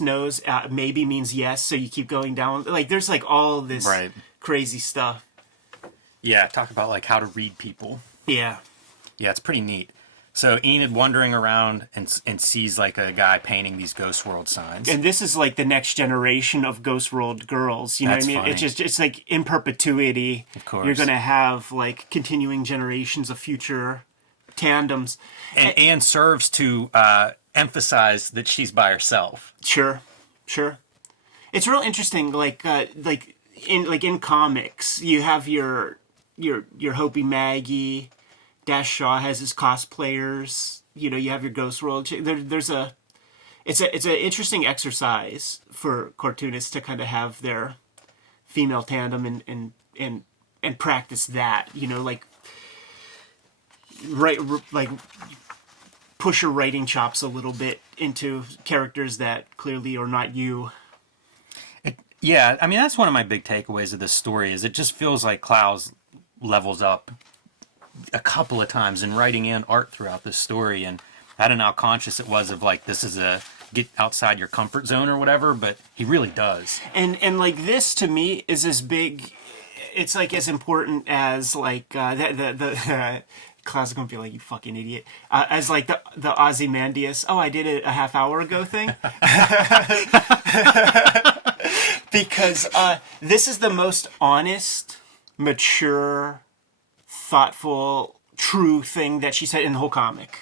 no's, maybe means yes, so you keep going down. Like there's like all this crazy stuff. Yeah, talk about like how to read people. Yeah. Yeah, it's pretty neat. So Enid wandering around and sees like a guy painting these Ghost World signs. And this is like the next generation of Ghost World girls. You know what I mean? Funny. It's like in perpetuity. Of course. You're going to have like continuing generations of future tandems. And serves to emphasize that she's by herself. Sure. It's real interesting. Like in comics, you have your Hopi Maggie. Dash Shaw has his cosplayers. You know, you have your Ghost World. It's an interesting exercise for cartoonists to kind of have their female tandem and practice that. You know, like push your writing chops a little bit into characters that clearly are not you. Yeah, I mean that's one of my big takeaways of this story is it just feels like Clowes levels up a couple of times in writing and art throughout this story, and I don't know how conscious it was of like this is a get outside your comfort zone or whatever, but he really does. And like this to me is as big, it's like as important as like the Clowes is gonna be like, you fucking idiot, as like the Ozymandias, oh I did it a half hour ago thing. Because this is the most honest, mature, thoughtful, true thing that she said in the whole comic.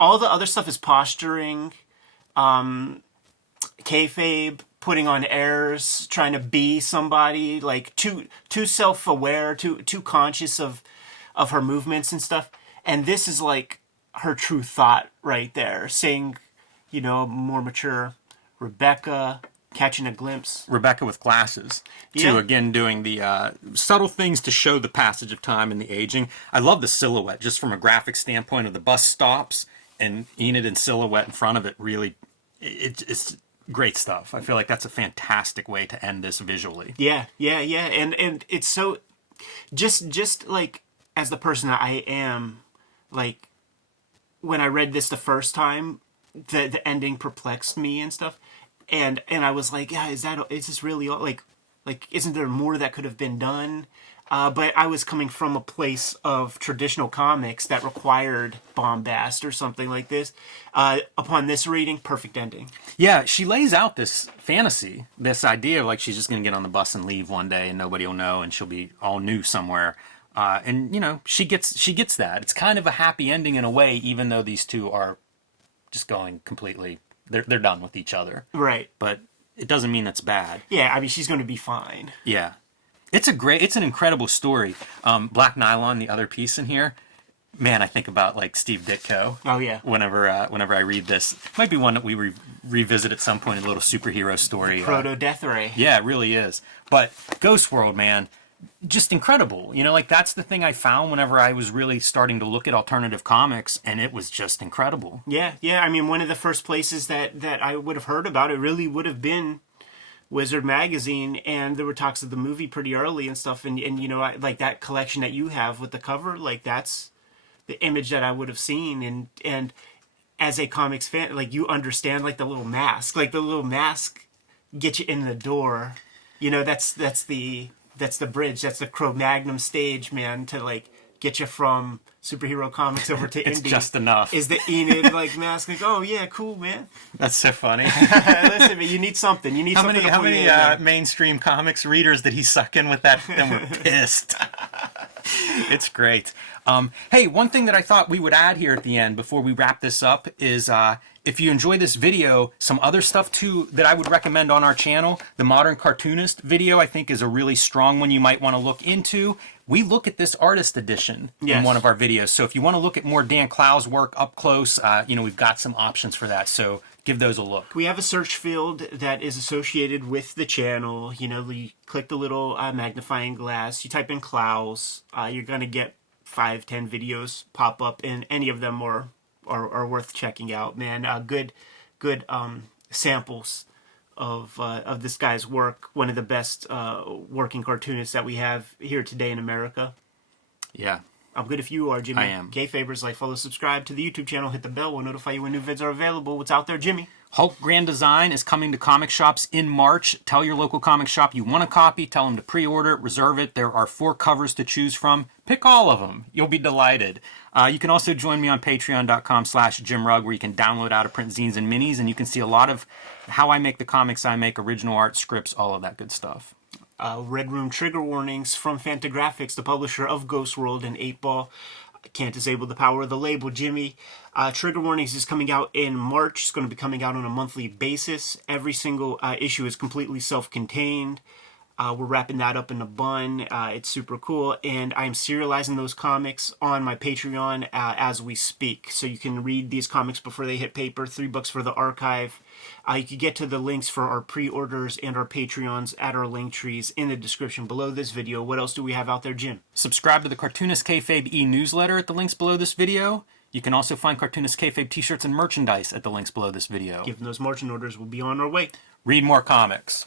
All the other stuff is posturing, kayfabe, putting on airs, trying to be somebody, like too self-aware, too conscious of her movements and stuff. And this is like her true thought right there, saying, you know, more mature Rebecca, catching a glimpse. Rebecca with glasses, too, Yeah. again, doing the subtle things to show the passage of time and the aging. I love the silhouette, just from a graphic standpoint of the bus stops, and Enid in silhouette in front of it, really, it's great stuff. I feel like that's a fantastic way to end this visually. Yeah. And it's so, just like, as the person that I am, like, when I read this the first time, the ending perplexed me and stuff. And I was like, yeah, is this really all? Like, isn't there more that could have been done? But I was coming from a place of traditional comics that required bombast or something like this. Upon this reading, perfect ending. Yeah, she lays out this fantasy, this idea of like she's just going to get on the bus and leave one day and nobody will know and she'll be all new somewhere. And, you know, she gets that. It's kind of a happy ending in a way, even though these two are just going completely... They're done with each other. Right. But it doesn't mean it's bad. Yeah, I mean, she's going to be fine. Yeah. It's an incredible story. Black Nylon, the other piece in here, man, I think about like Steve Ditko. Oh, yeah. Whenever I read this. It might be one that we revisit at some point, a little superhero story. Proto-Death Ray. Yeah, it really is. But Ghost World, man, just incredible. You know, like that's the thing I found whenever I was really starting to look at alternative comics, and it was just incredible. Yeah, yeah. I mean, one of the first places that I would have heard about it really would have been Wizard magazine, and there were talks of the movie pretty early and stuff. And you know, like that collection that you have with the cover, like that's the image that I would have seen. And as a comics fan, like you understand like the little mask, get you in the door. You know, that's the bridge, that's the Cro-Magnon stage, man, to like get you from superhero comics over to It's indie. just enough. Is the Enid like mask? Like, oh yeah, cool, man. That's so funny. Listen, man, you need something. You need How something. many mainstream comics readers did he suck in with that and were pissed? It's great. Hey, one thing that I thought we would add here at the end before we wrap this up is if you enjoy this video, some other stuff too that I would recommend on our channel. The Modern Cartoonist video, I think, is a really strong one you might want to look into. We look at this artist edition in one of our videos. So if you want to look at more Dan Clowes work up close, you know, we've got some options for that. So give those a look. We have a search field that is associated with the channel. You know, you click the little magnifying glass, you type in Clowes, you're going to get 5-10 videos pop up, and any of them are worth checking out, man. Good samples of this guy's work. One of the best working cartoonists that we have here today in America. Yeah. I'm good if you are, Jimmy. I am. Kayfabers, like, follow, subscribe to the YouTube channel, hit the bell, we'll notify you when new vids are available. What's out there, Jimmy? Hulk Grand Design is coming to comic shops in March. Tell your local comic shop you want a copy. Tell them to pre-order it, reserve it. There are 4 covers to choose from. Pick all of them. You'll be delighted. You can also join me on patreon.com/JimRugg, where you can download out-of-print zines and minis, and you can see a lot of how I make the comics I make, original art, scripts, all of that good stuff. Red Room trigger warnings from Fantagraphics, the publisher of Ghost World and 8-Ball. Can't disable the power of the label, Jimmy. Trigger Warnings is coming out in March. It's going to be coming out on a monthly basis. Every single issue is completely self-contained. We're wrapping that up in a bun. It's super cool. And I'm serializing those comics on my Patreon as we speak. So you can read these comics before they hit paper. $3 for the archive. You can get to the links for our pre-orders and our Patreons at our link trees in the description below this video. What else do we have out there, Jim? Subscribe to the Cartoonist Kayfabe e-newsletter at the links below this video. You can also find Cartoonist Kayfabe t-shirts and merchandise at the links below this video. Given those marching orders, we'll be on our way. Read more comics.